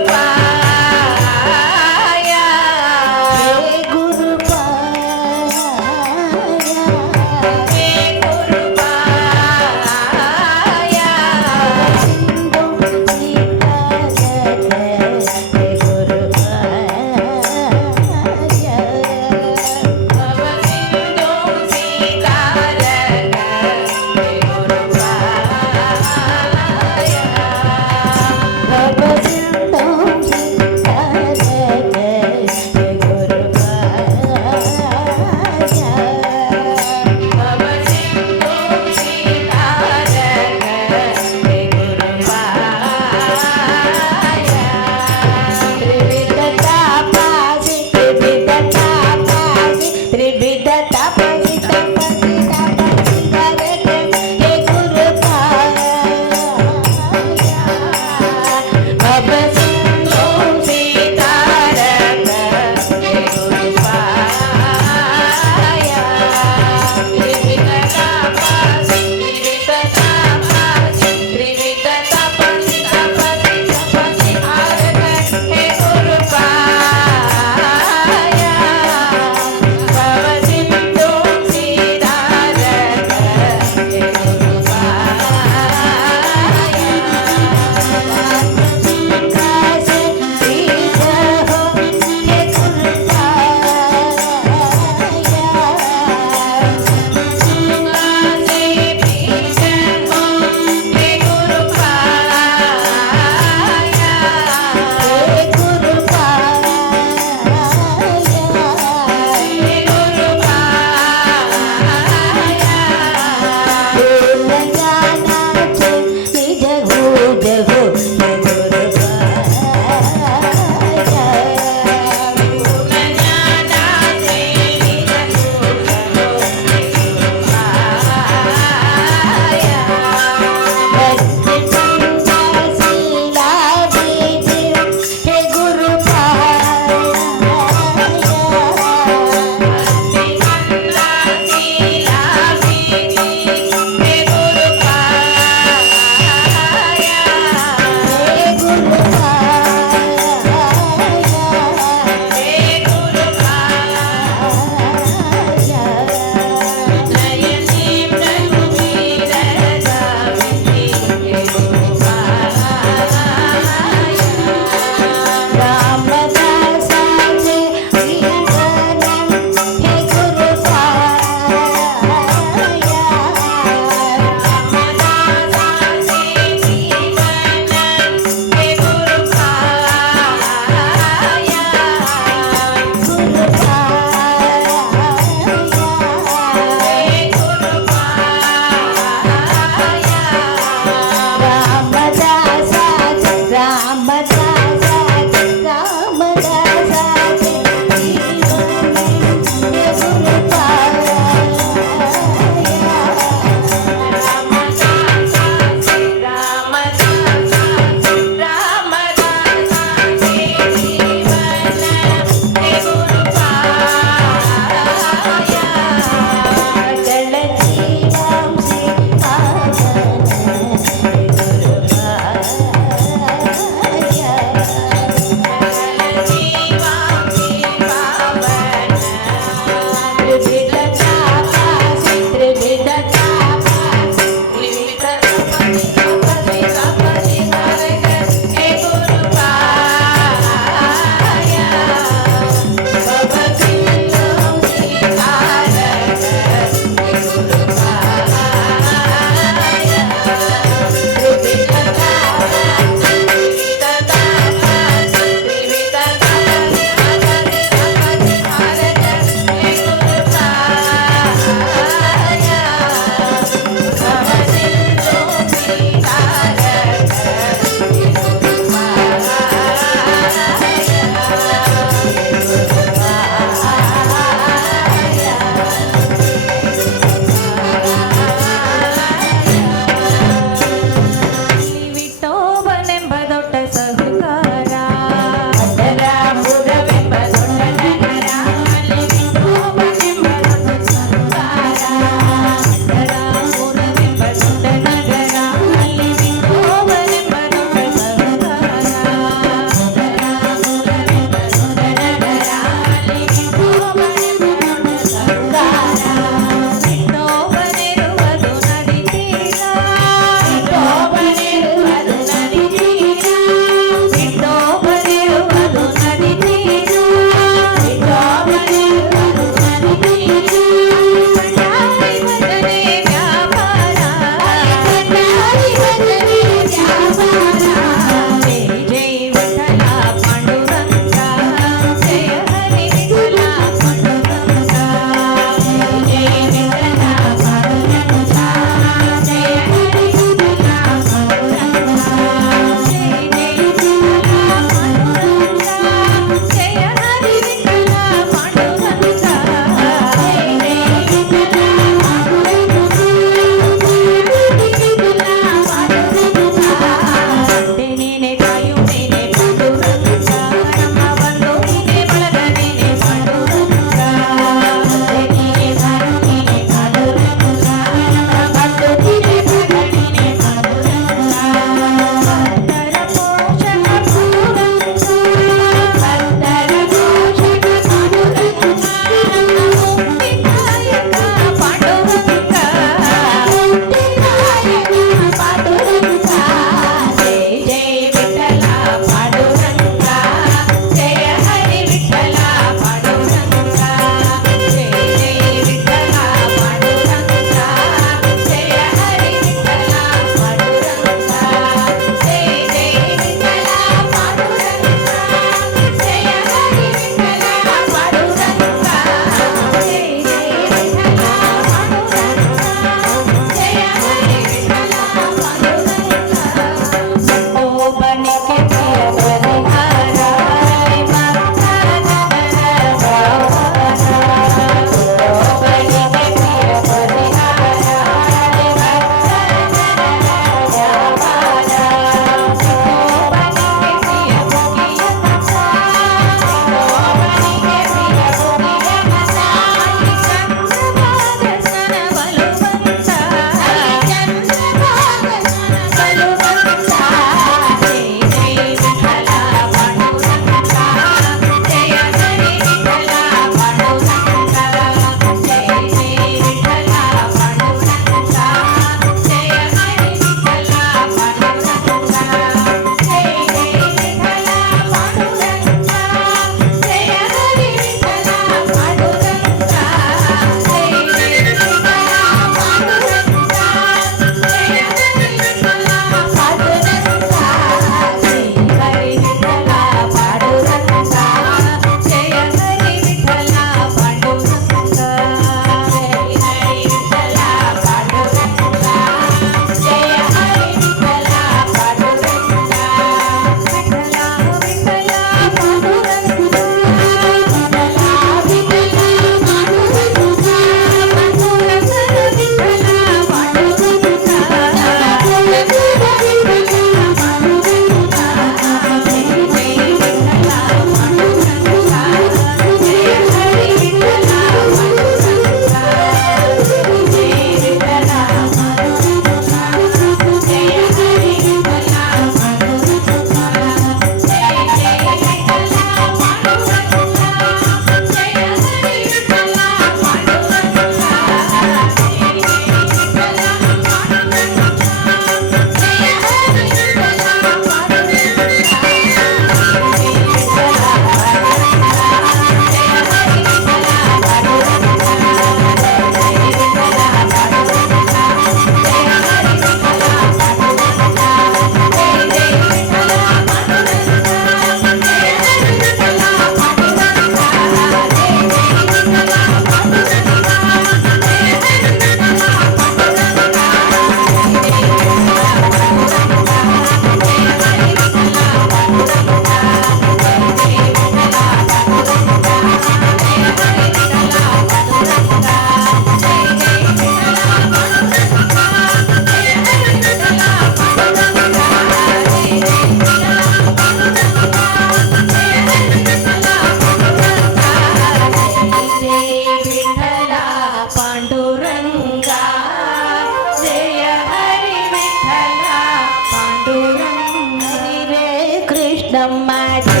कृष्णम्मा जी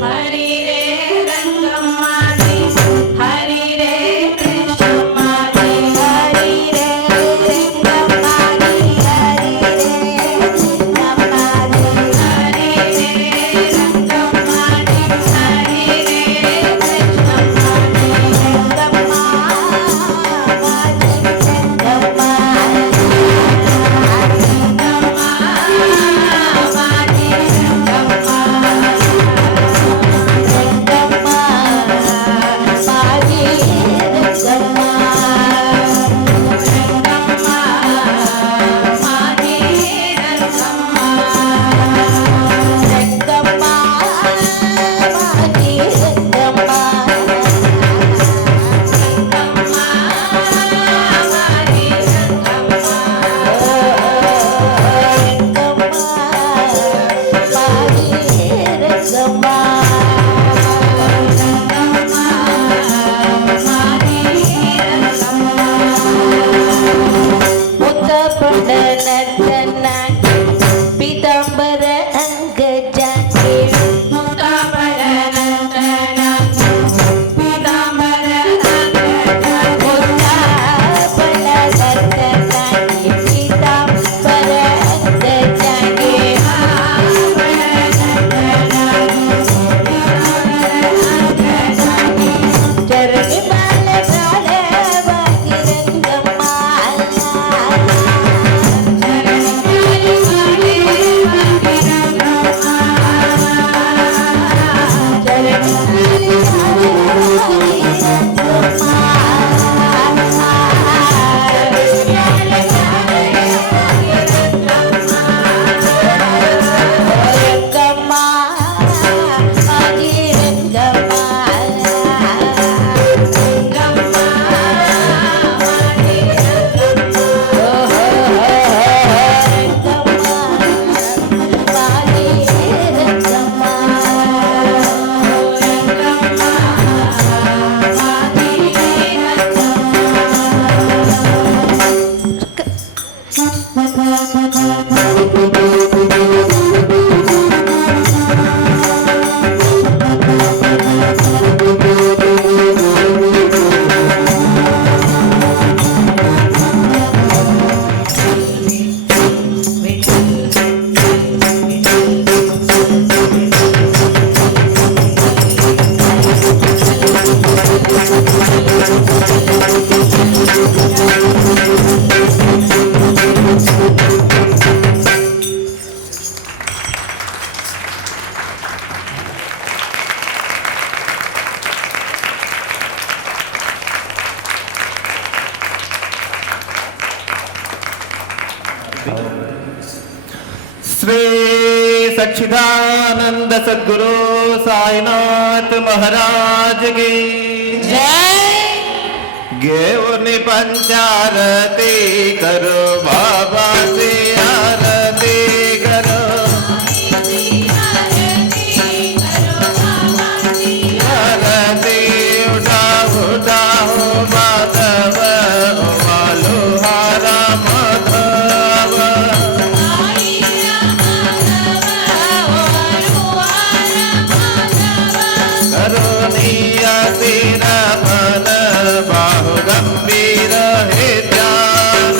हरि रे रंगम्मा जी हरि रे कृष्णम्मा जी हरि रे रंगम्मा जी हरि रे कृष्णम्मा जी हरि रे रंगम्मा जी हरि रे कृष्णम्मा जी रंगम्मा माजी रंगम्मा रंगम्मा माजी रंगम्मा रंगम्मा माजी रंगम्मा पीतांबर अंग जाके श्री सच्चिदानंद सद्गुरु साईनाथ महाराज की घेऊन पंचारती करो बाबा से आरती करो आरती उठाओ उठाओ माधव वालो हारा माधव करुणिया तेरा मन बाहु गंभीर है ध्यान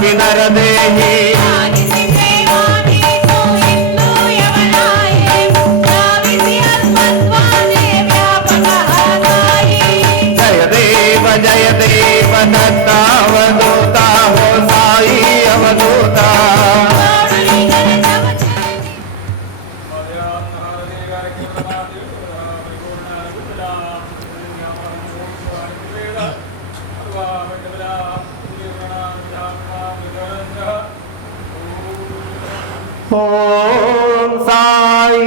विनरदेहि जय देव दत्तावधूता हो साई अवधूता ओम साई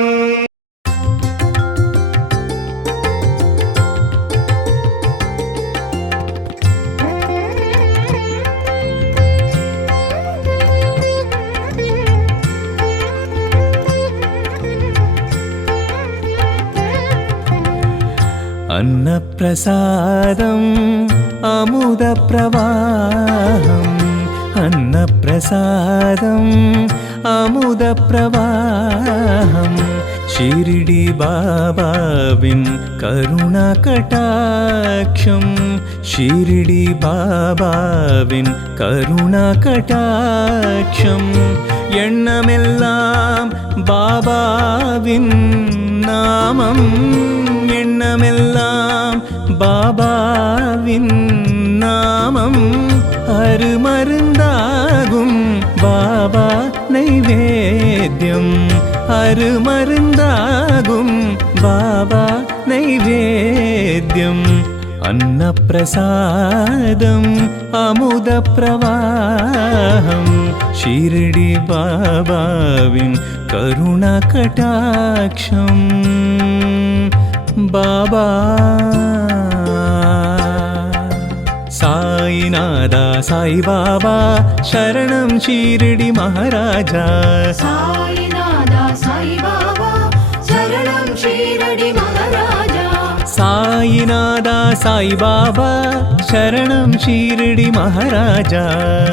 अन्नप्रसादम् अमुदप्रवाहम् अन्नप्रसादम् अमुदप्रवाहम् शिरडी बाबाविन् करुणाकटाक्षं शिरडी बाबाविन् करुणाकटाक्षम् எண்ணமெல்லாம் பாபாவின் நாமம் எண்ணமெல்லாம் பாபாவின் நாமம் அருமருந்தாகும் பாபா நைவேத்யம் அருமருந்தாகும் பாபா நைவேத்யம் अन्नप्रसादम् अमुदप्रवाहम् शिरडी बाबाविन् करुणाकटाक्षम् बाबा साईनादा साई बाबा शरणं शिरडी महाराजा साईनादा साई बाबा शरणं शिरडी महाराजा साईनादा साई बाबा शरणं शिरडी महाराजा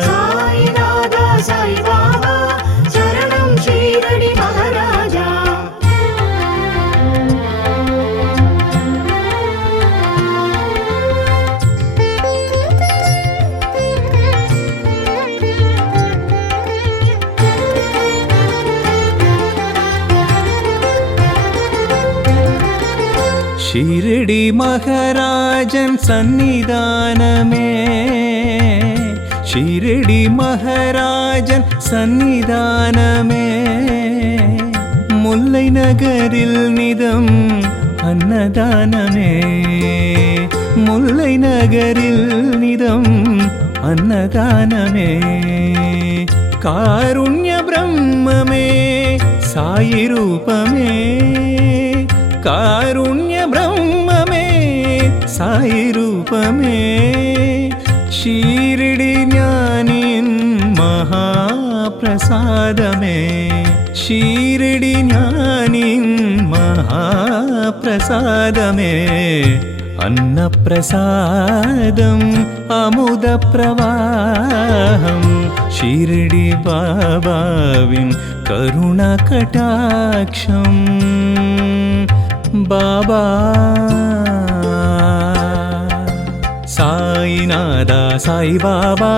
साईनादा साई बाबा शरणं शिरडी महाराजा शिरडी महाराजन सन्निधान में शिरडी महाराजन सन्निधान में मुल्लै नगरिल निदम अन्नदान में मुल्लै नगरिल निदम अन्नदान में कारुण्य ब्रह्म में साई रूप में कारुण्य ब्रह्म में साई रूप में शिरडी ज्ञानीन महाप्रसाद में शिरडी ज्ञानीन महाप्रसाद में अन्नप्रसादम् अमुदप्रवाहम् शिरडी बाबाविन् करुणाकटाक्षम् बाबा साईनादा साई बाबा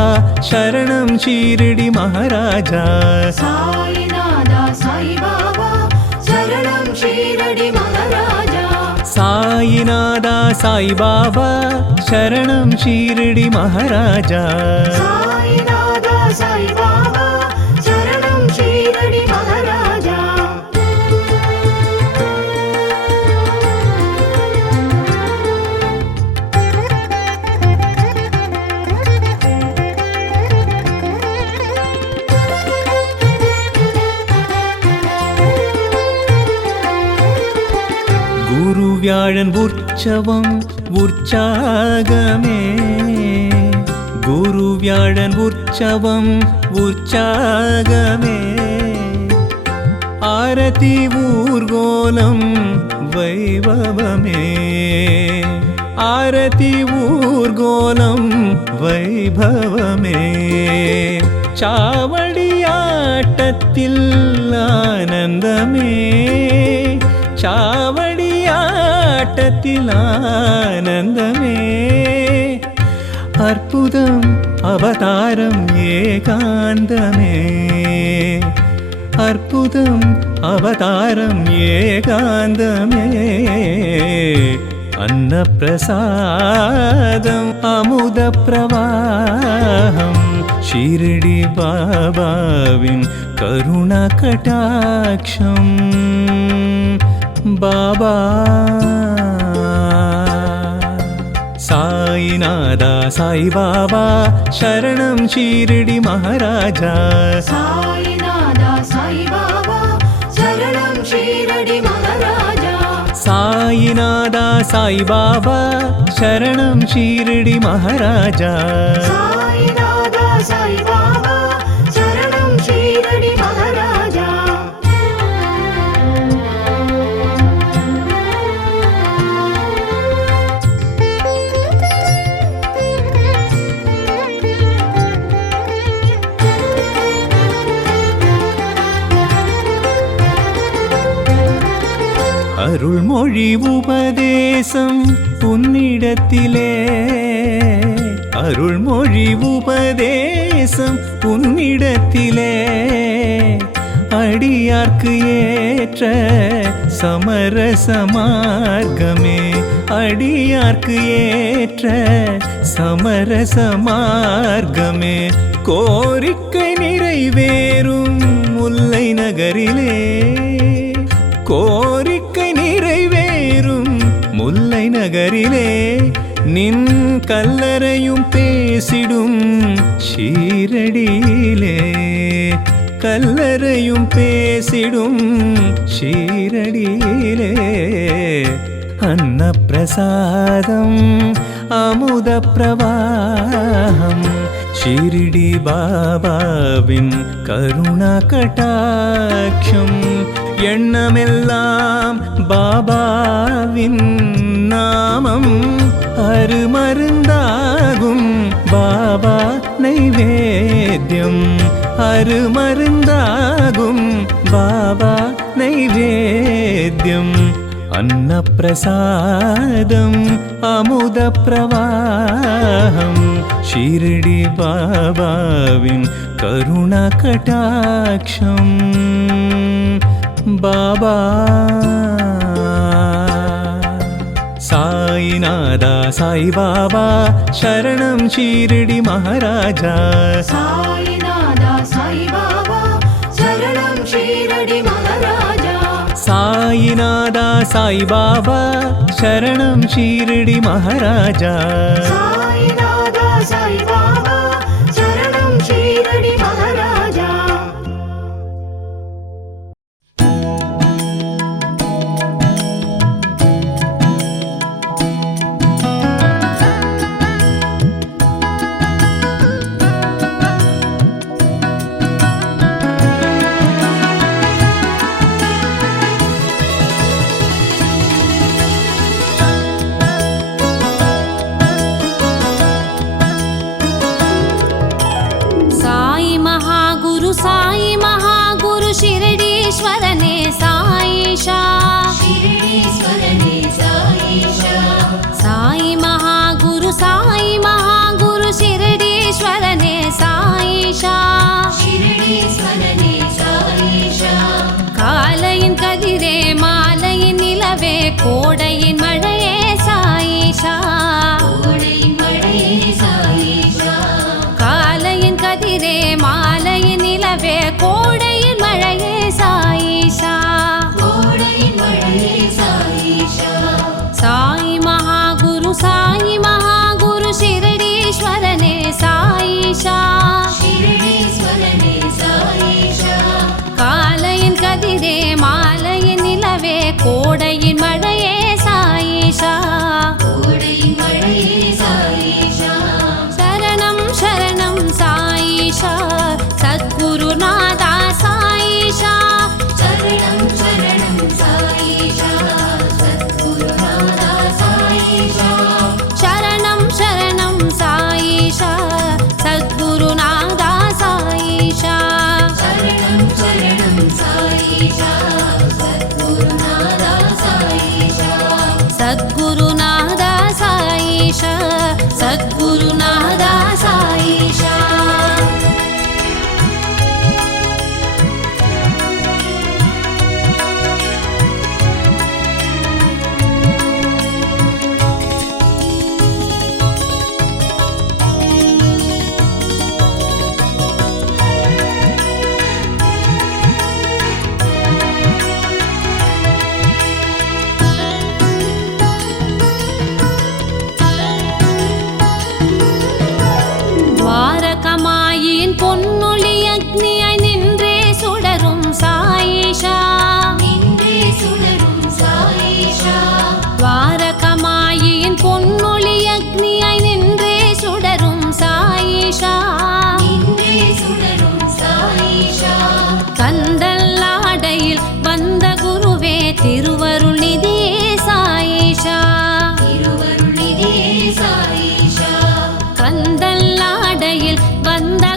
शरणं शिरडी महाराजा साईनादा साई बाबा शरणं शिरडी महाराजा साईनादा साई बाबा शरणं शिरडी महाराजा साईनादा साई बाबा शरणं शिरडी महाराजा गुरुव्याळन उற்சவம் உற்சாகமே गुरुव्याळन உற்சவம் உற்சாகமே आरती ஊர்கோலம் வைபவமே आरती ஊர்கோலம் வைபவமே चावडियाट्टत्तिल आनंदमे चावडियाट्टत्तिल आनंदमे அற்புதம் அவதாரம் ஏகாந்தமே அற்புதம் அவதாரம் ஏகாந்தமே அன்னப்பிரசாதம் அமுத பிரவாகம் ஷிரடி பாபாவின் கருணா கடாட்சம் பாபா சாயிநாதா சாய் பாபா சரணம் ஷிரடி மகாராஜா சாயிநாதா சாய் பாபா சரணம் ஷீரடி மகாராஜா சாயிநாதா சாய் பாபா சரணம் ஷிரடி மகாராஜா சாயிநாதா சாய் பாபா சரணம் ஷீரடி மகாராஜா அருள்மொழி உபதேசம் உன்னிடத்திலே அருள்மொழி உபதேசம் உன்னிடத்திலே அடியார்க்கு ஏற்ற சமரச மார்க்கமே அடியார்க்கு ஏற்ற சமரச மார்க்கமே கோரிக்கை நிறைவேறும் முல்லை நகரிலே கோரிக்கை நிறைவேறும் முல்லை நகரிலே நின் கல்லறையும் பேசிடும் ஷீரடியிலே கல்லறையும் பேசிடும் ஷீரடியிலே அன்னப்பிரசாதம் அமுத பிரவாகம் ஷிரடி பாபாவின் கருணா கடாட்சம் எண்ணமெல்லாம் பாபாவின் நாமம் அருமருந்தாகும் பாபா நைவேத்யம் அருமருந்தாகும் பாபா நைவேத்யம் அன்னப்பிரசாதம் அமுத பிரவாகம் ஷிரடி பாபாவின் கருணா கடாட்சம் பாபா சாயிநாதா சாய் பாபா சரணம் ஷிரடி மகாராஜா சாயிநாதா சாய் பாபா சரணம் ஷீரடி மகாராஜா சாயிநாதா சாய் பாபா சரணம் ஷிரடி மகாராஜா சாயிநாதா சாய் பாபா சரணம் ஷீரடி மகாராஜா साई महागुरु शिरडीश्वरने साईशा शिरडीश्वरने साईशा साई महागुरु शिरडीश्वरने साईशा शिरडीश्वरने साईशा कालयिन कदिरे मालयिन निलवे कोडयिन मळये साईशा कोडयिन मळये साईशा कालयिन कदिरे मालयिन निलवे कोडयिन मळये साईशा कोडयिन मळये साईशा साई महागुरु शिरडीश्वरने साईशा शिरडीश्वरने साईशा कालयिन कदिरे मालयिन निलवे कोडयिन मळये साईशा कोडयिन मळये साईशा शरणं शरणं साईशा सद्गुरुनाथा साईशा शरणं शरणं साईशा सद्गुरुनाथा साईशा शरणं शरणं साईशा सद्गुरुनाथा साईशा शरणं शरणं साईशा सद्गुरुनाथा साईशा सद्गुरुनाथा साईशा सद्गुरुनाथा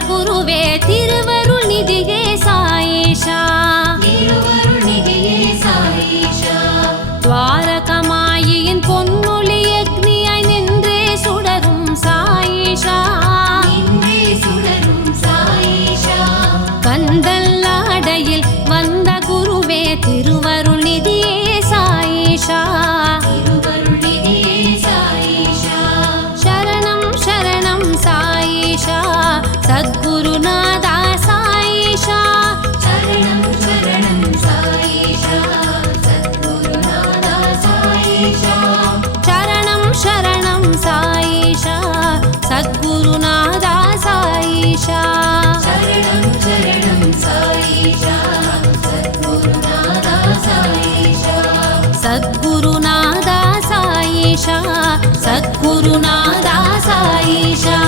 குருவே திருவருள் நிதியே சாயேஷா திருவருள் நிதியே சாயேஷா துவாரகமாயின் பொன்னொளி அக்னியாய் நின்றே சுடரும் சாயேஷா நின்றே சுடரும் சாயேஷா கந்தல்லாடையில் வந்த குருவே திருவருள் நிதியே சாயேஷா திருவருள் நிதியே சாயேஷா சரணம் சரணம் சாயேஷா சத்குருநாதா சாயேஷா சரணம் சரணம் சாயேஷா சத்குருநாதா சாயேஷா சரணம் சரணம் சாயேஷா சத்குருநாதா சாயேஷா சரணம் சரணம் சாயேஷா சத்குருநாதா சாயேஷா சத்குருநாதா சாயேஷா சத்குருநாதா சாயேஷா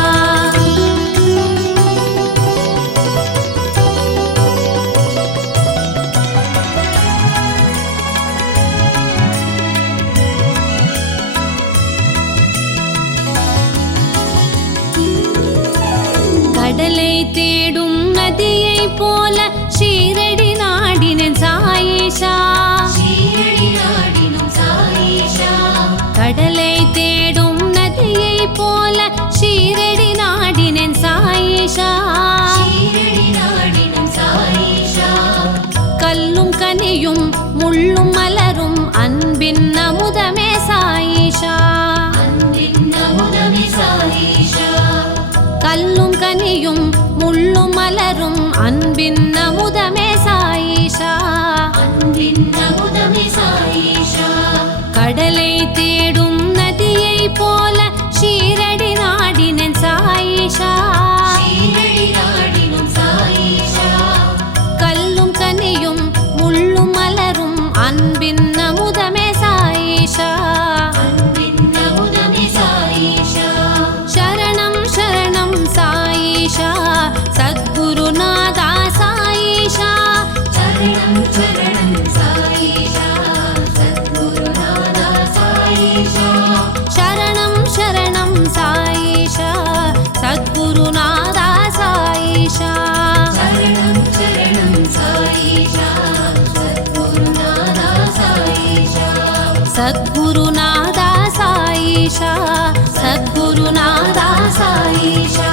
கடலை தேடும் நதியை போல ஷீரடி நாடினேன் சாயேஷா ஷீரடி நாடினும் சாயேஷா கடலை தேடும் நதியை போல ஷீரடி நாடினேன் சாயேஷா ஷீரடி நாடினும் சாயேஷா கல்லும் கனியும் முள்ளும் மலரும் அன்பின் அமுதமே சாயேஷா அன்பின் அமுதமே சாயேஷா கல்லும் கனியும் முள்ளும் மலரும் அன்பின் அமுதமே சாயேஷா அன்பின் அமுதமே சாயேஷா கடலை தேடும் நதியை போல ஷீரடி நாடினேன் சாயேஷா ஷீரடி நாடினும் சாயேஷா கல்லும் கனியும் முள்ளும் மலரும் அன்பின் அமுதமே சாயேஷா அன்பின் அமுதமே சாயேஷா சரணம் சரணம் சாயேஷா சத்குருநாதா சாயேஷா சரணம் சரணம் சாயேஷா சத்குருநாதா சாயேஷா சரணம் சரணம் சாயேஷா சத்குருநாதா சாயேஷா சரணம் சரணம் சாயேஷா சத்குருநாதா சாயேஷா சத்குருநாதா சாயேஷா சத்குருநாதா சாயேஷா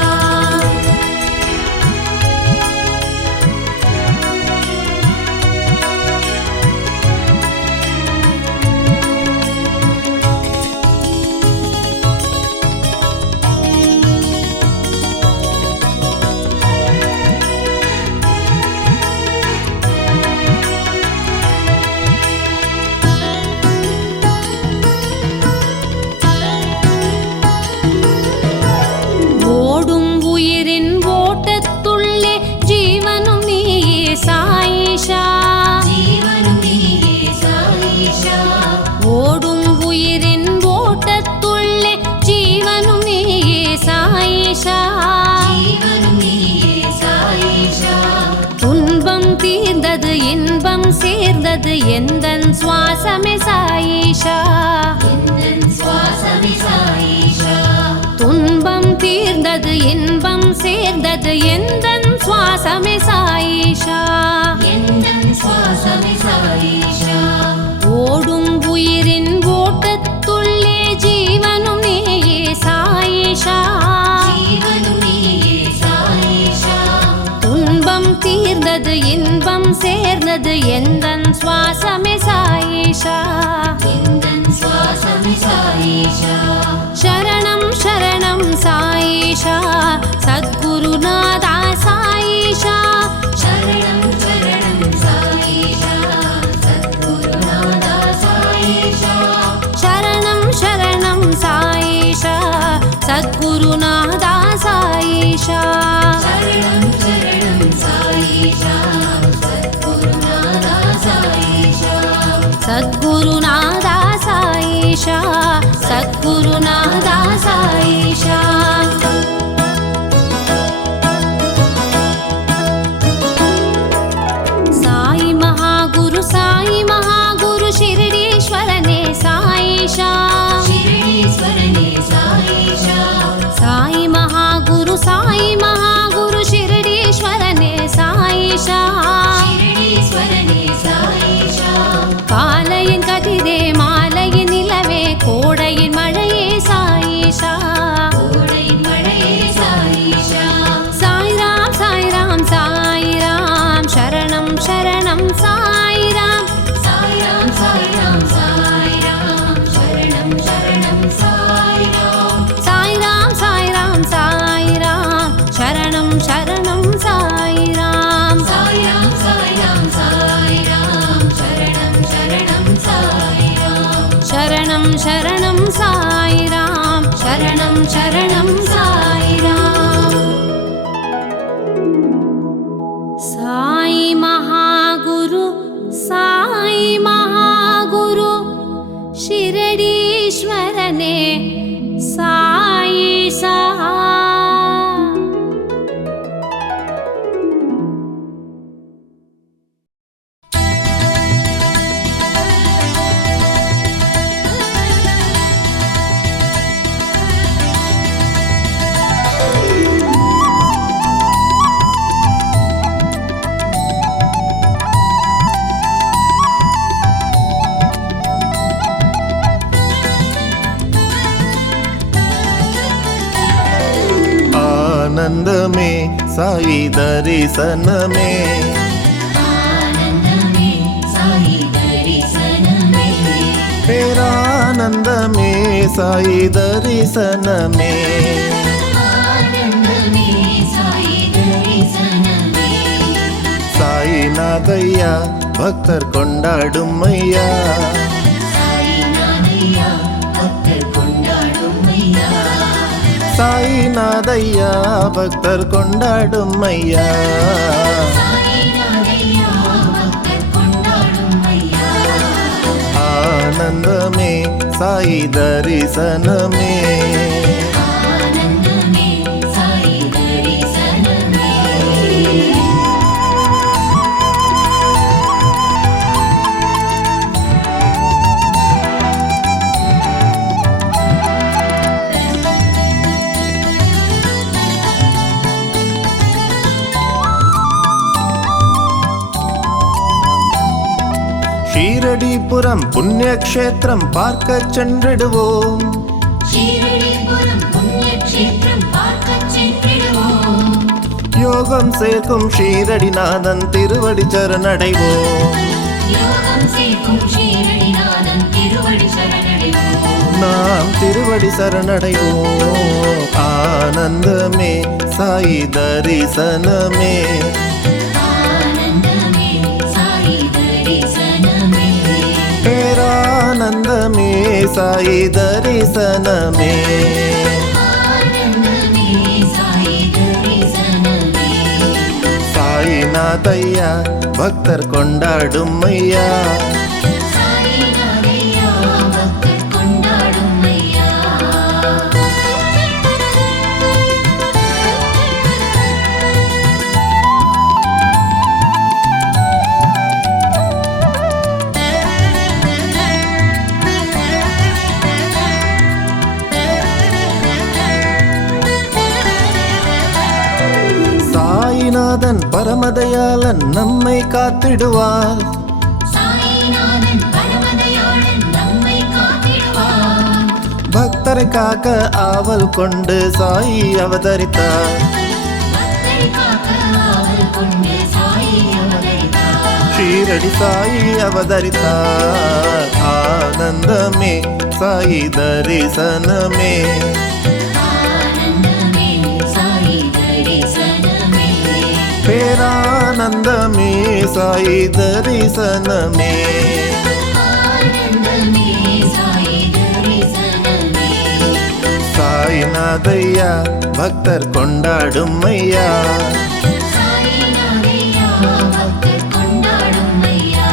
ஓடும் உயிரின் ஓட்டத்துள்ளே ஜீவனும் நீயே சாயேஷா ஜீவனும் நீயே சாயேஷா ஓடும் உயிரின் ஓட்டத்துள்ளே ஜீவனும் நீயே சாயேஷா ஜீவனும் நீயே சாயேஷா துன்பம் தீர்ந்தது இன்பம் சேர்ந்தது எந்தன் சுவாசமே சாயேஷா எந்தன் சுவாசமே சாயேஷா துன்பம் தீர்ந்தது இன்பம் சேர்ந்தது எந்தன் சுவாசமே சாயேஷா எந்தன் சுவாசமே சாயேஷா ஓடும் உயிரின் ஓட்டத்துள்ளே ஜீவனும் நீயே சாயேஷா ஜீவனும் நீயே சாயேஷா துன்பம் தீர்ந்தது இன்பம் சேர்ந்தது எந்தன் சுவாசமே சாயேஷா எந்தன் சுவாசமே சாயேஷா சரணம் சரணம் சாயேஷா சத்குருநாதா சாயேஷா சரணம் சரணம் சாயேஷா சத்குருநாதா சாயேஷா சரணம் சரணம் சாயேஷா சத்குருநாதா சாயேஷா சரணம் சரணம் சாயேஷா சத்குருநாதா சாயேஷா சத்குருநாதா சாயேஷா சத்குருநாதா சாயேஷா சாய் மகாகுரு சாய் மகாகுரு ஷிரடீஸ்வரனே சாயேஷா ஷிரடீஸ்வரனே சாயேஷா சாய் மகாகுரு ஷி సాయి దర్శనమే ఆనందమే సాయి దర్శనమే పేరానందమే సాయి దర్శనమే ఆనందమే సాయి దర్శనమే சாயிநாதையா பக்தர் கொண்டாடும் ஐயா சாயிநாதையா பக்தர் கொண்டாடும் ஐயா சாயிநாதையா பக்தர் கொண்டாடும் ஐயா சாயிநாதையா பக்தர் கொண்டாடும் ஐயா ஆனந்தமே சாயி தரிசனமே ஆனந்தமே சாயி தரிசனமே ஷீரடிபுரம் புண்ணியக்ஷேத்திரம் பார்க்கச் சென்றிடுவோம் ஷீரடிபுரம் புண்ணியக்ஷேத்திரம் பார்க்கச் சென்றிடுவோம் யோகம் சேர்க்கும் ஷீரடிநாதன் திருவடி சரணடைவோம் யோகம் சேர்க்கும் ஷீரடிநாதன் திருவடி சரணடைவோம் நாம் திருவடி சரணடைவோம் ஆனந்தமே சாயி தரிசனமே ஆனந்தமே சாயி தரிசனமே பேரானந்தமே சாயி தரிசனமே ஆனந்தமே சாயி தரிசனமே சாயிநாதையா பக்தர் கொண்டாடும் ஐயா சாயிநாதையா பக்தர் கொண்டாடும் ஐயா சாயிநாதன் பரமதயாளன் நம்மை காத்திடுவார் சாயிநாதன் பரமதயாளன் நம்மை காத்திடுவார் பக்தரை காக்க ஆவல் கொண்டு சாயி அவதரித்தார் பக்தரை காக்க ஆவல் கொண்டு சாயி அவதரித்தார் ஷீரடி சாயி அவதரித்தார் ஆனந்தமே சாயி தரிசனமே ஆனந்தமே சாயி தரிசனமே பேரானந்தமே சாயி தரிசனமே ஆனந்தமே சாயி தரிசனமே சாயிநாதையா பக்தர் கொண்டாடும் ஐயா சாயிநாதையா பக்தர் கொண்டாடும் ஐயா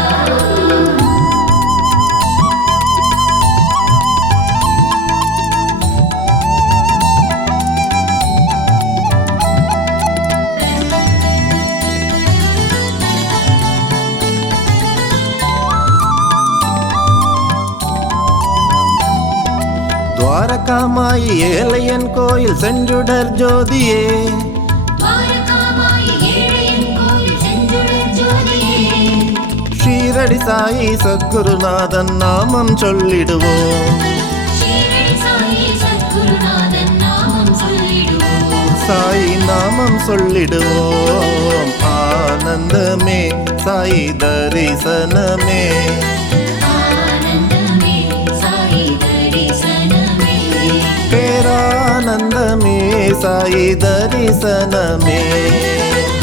துவாரகாமாயி ஏலையன் கோயில் செஞ்சுடர் ஜோதியே துவாரகாமாயி ஏழையன் கோவில் செஞ்சுடர் ஜோதியே ஷீரடி சாயி சத்குருநாதன் நாமம் சொல்லிடுவோம் ஷீரடி சாயி சத்குருநாதன் நாமம் சொல்லிடுவோம் சாயி நாமம் சொல்லிடுவோம் ஆனந்தமே சாயி தரிசனமே ஆனந்தமே சாயி தரிசனமே பேரானந்தமே சாயி தரிசனமே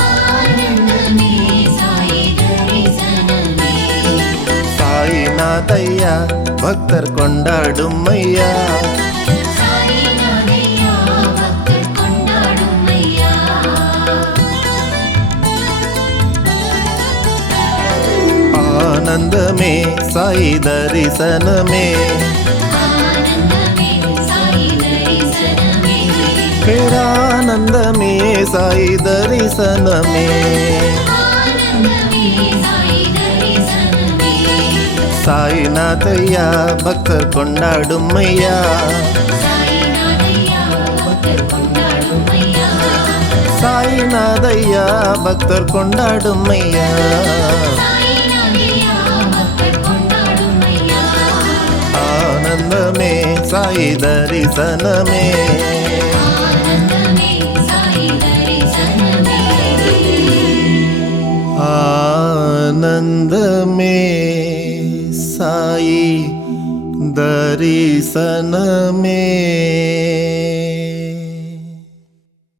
ஆனந்தமே சாயி தரிசனமே சாயிநாதையா பக்தர் கொண்டாடும் ஐயா சாயிநாதையா பக்தர் கொண்டாடும் ஐயா ஆனந்தமே சாயி தரிசனமே ஆனந்தமே சாயி தரிசனமே பேரானந்தமே சாயி தரிசனமே ஆனந்தமே சாயி தரிசனமே சாயிநாதையா பக்தர் கொண்டாடும் ஐயா சாயிநாதையா பக்தர் கொண்டாடும் ஐயா சாயிநாதையா பக்தர் கொண்டாடும் ஐயா சாயிநாதையா பக்தர் கொண்டாடும் ஐயா ஆனந்தமே சாயி தரிசனமே ஆனந்தமே சாயி தரிசனமே தரிசனமே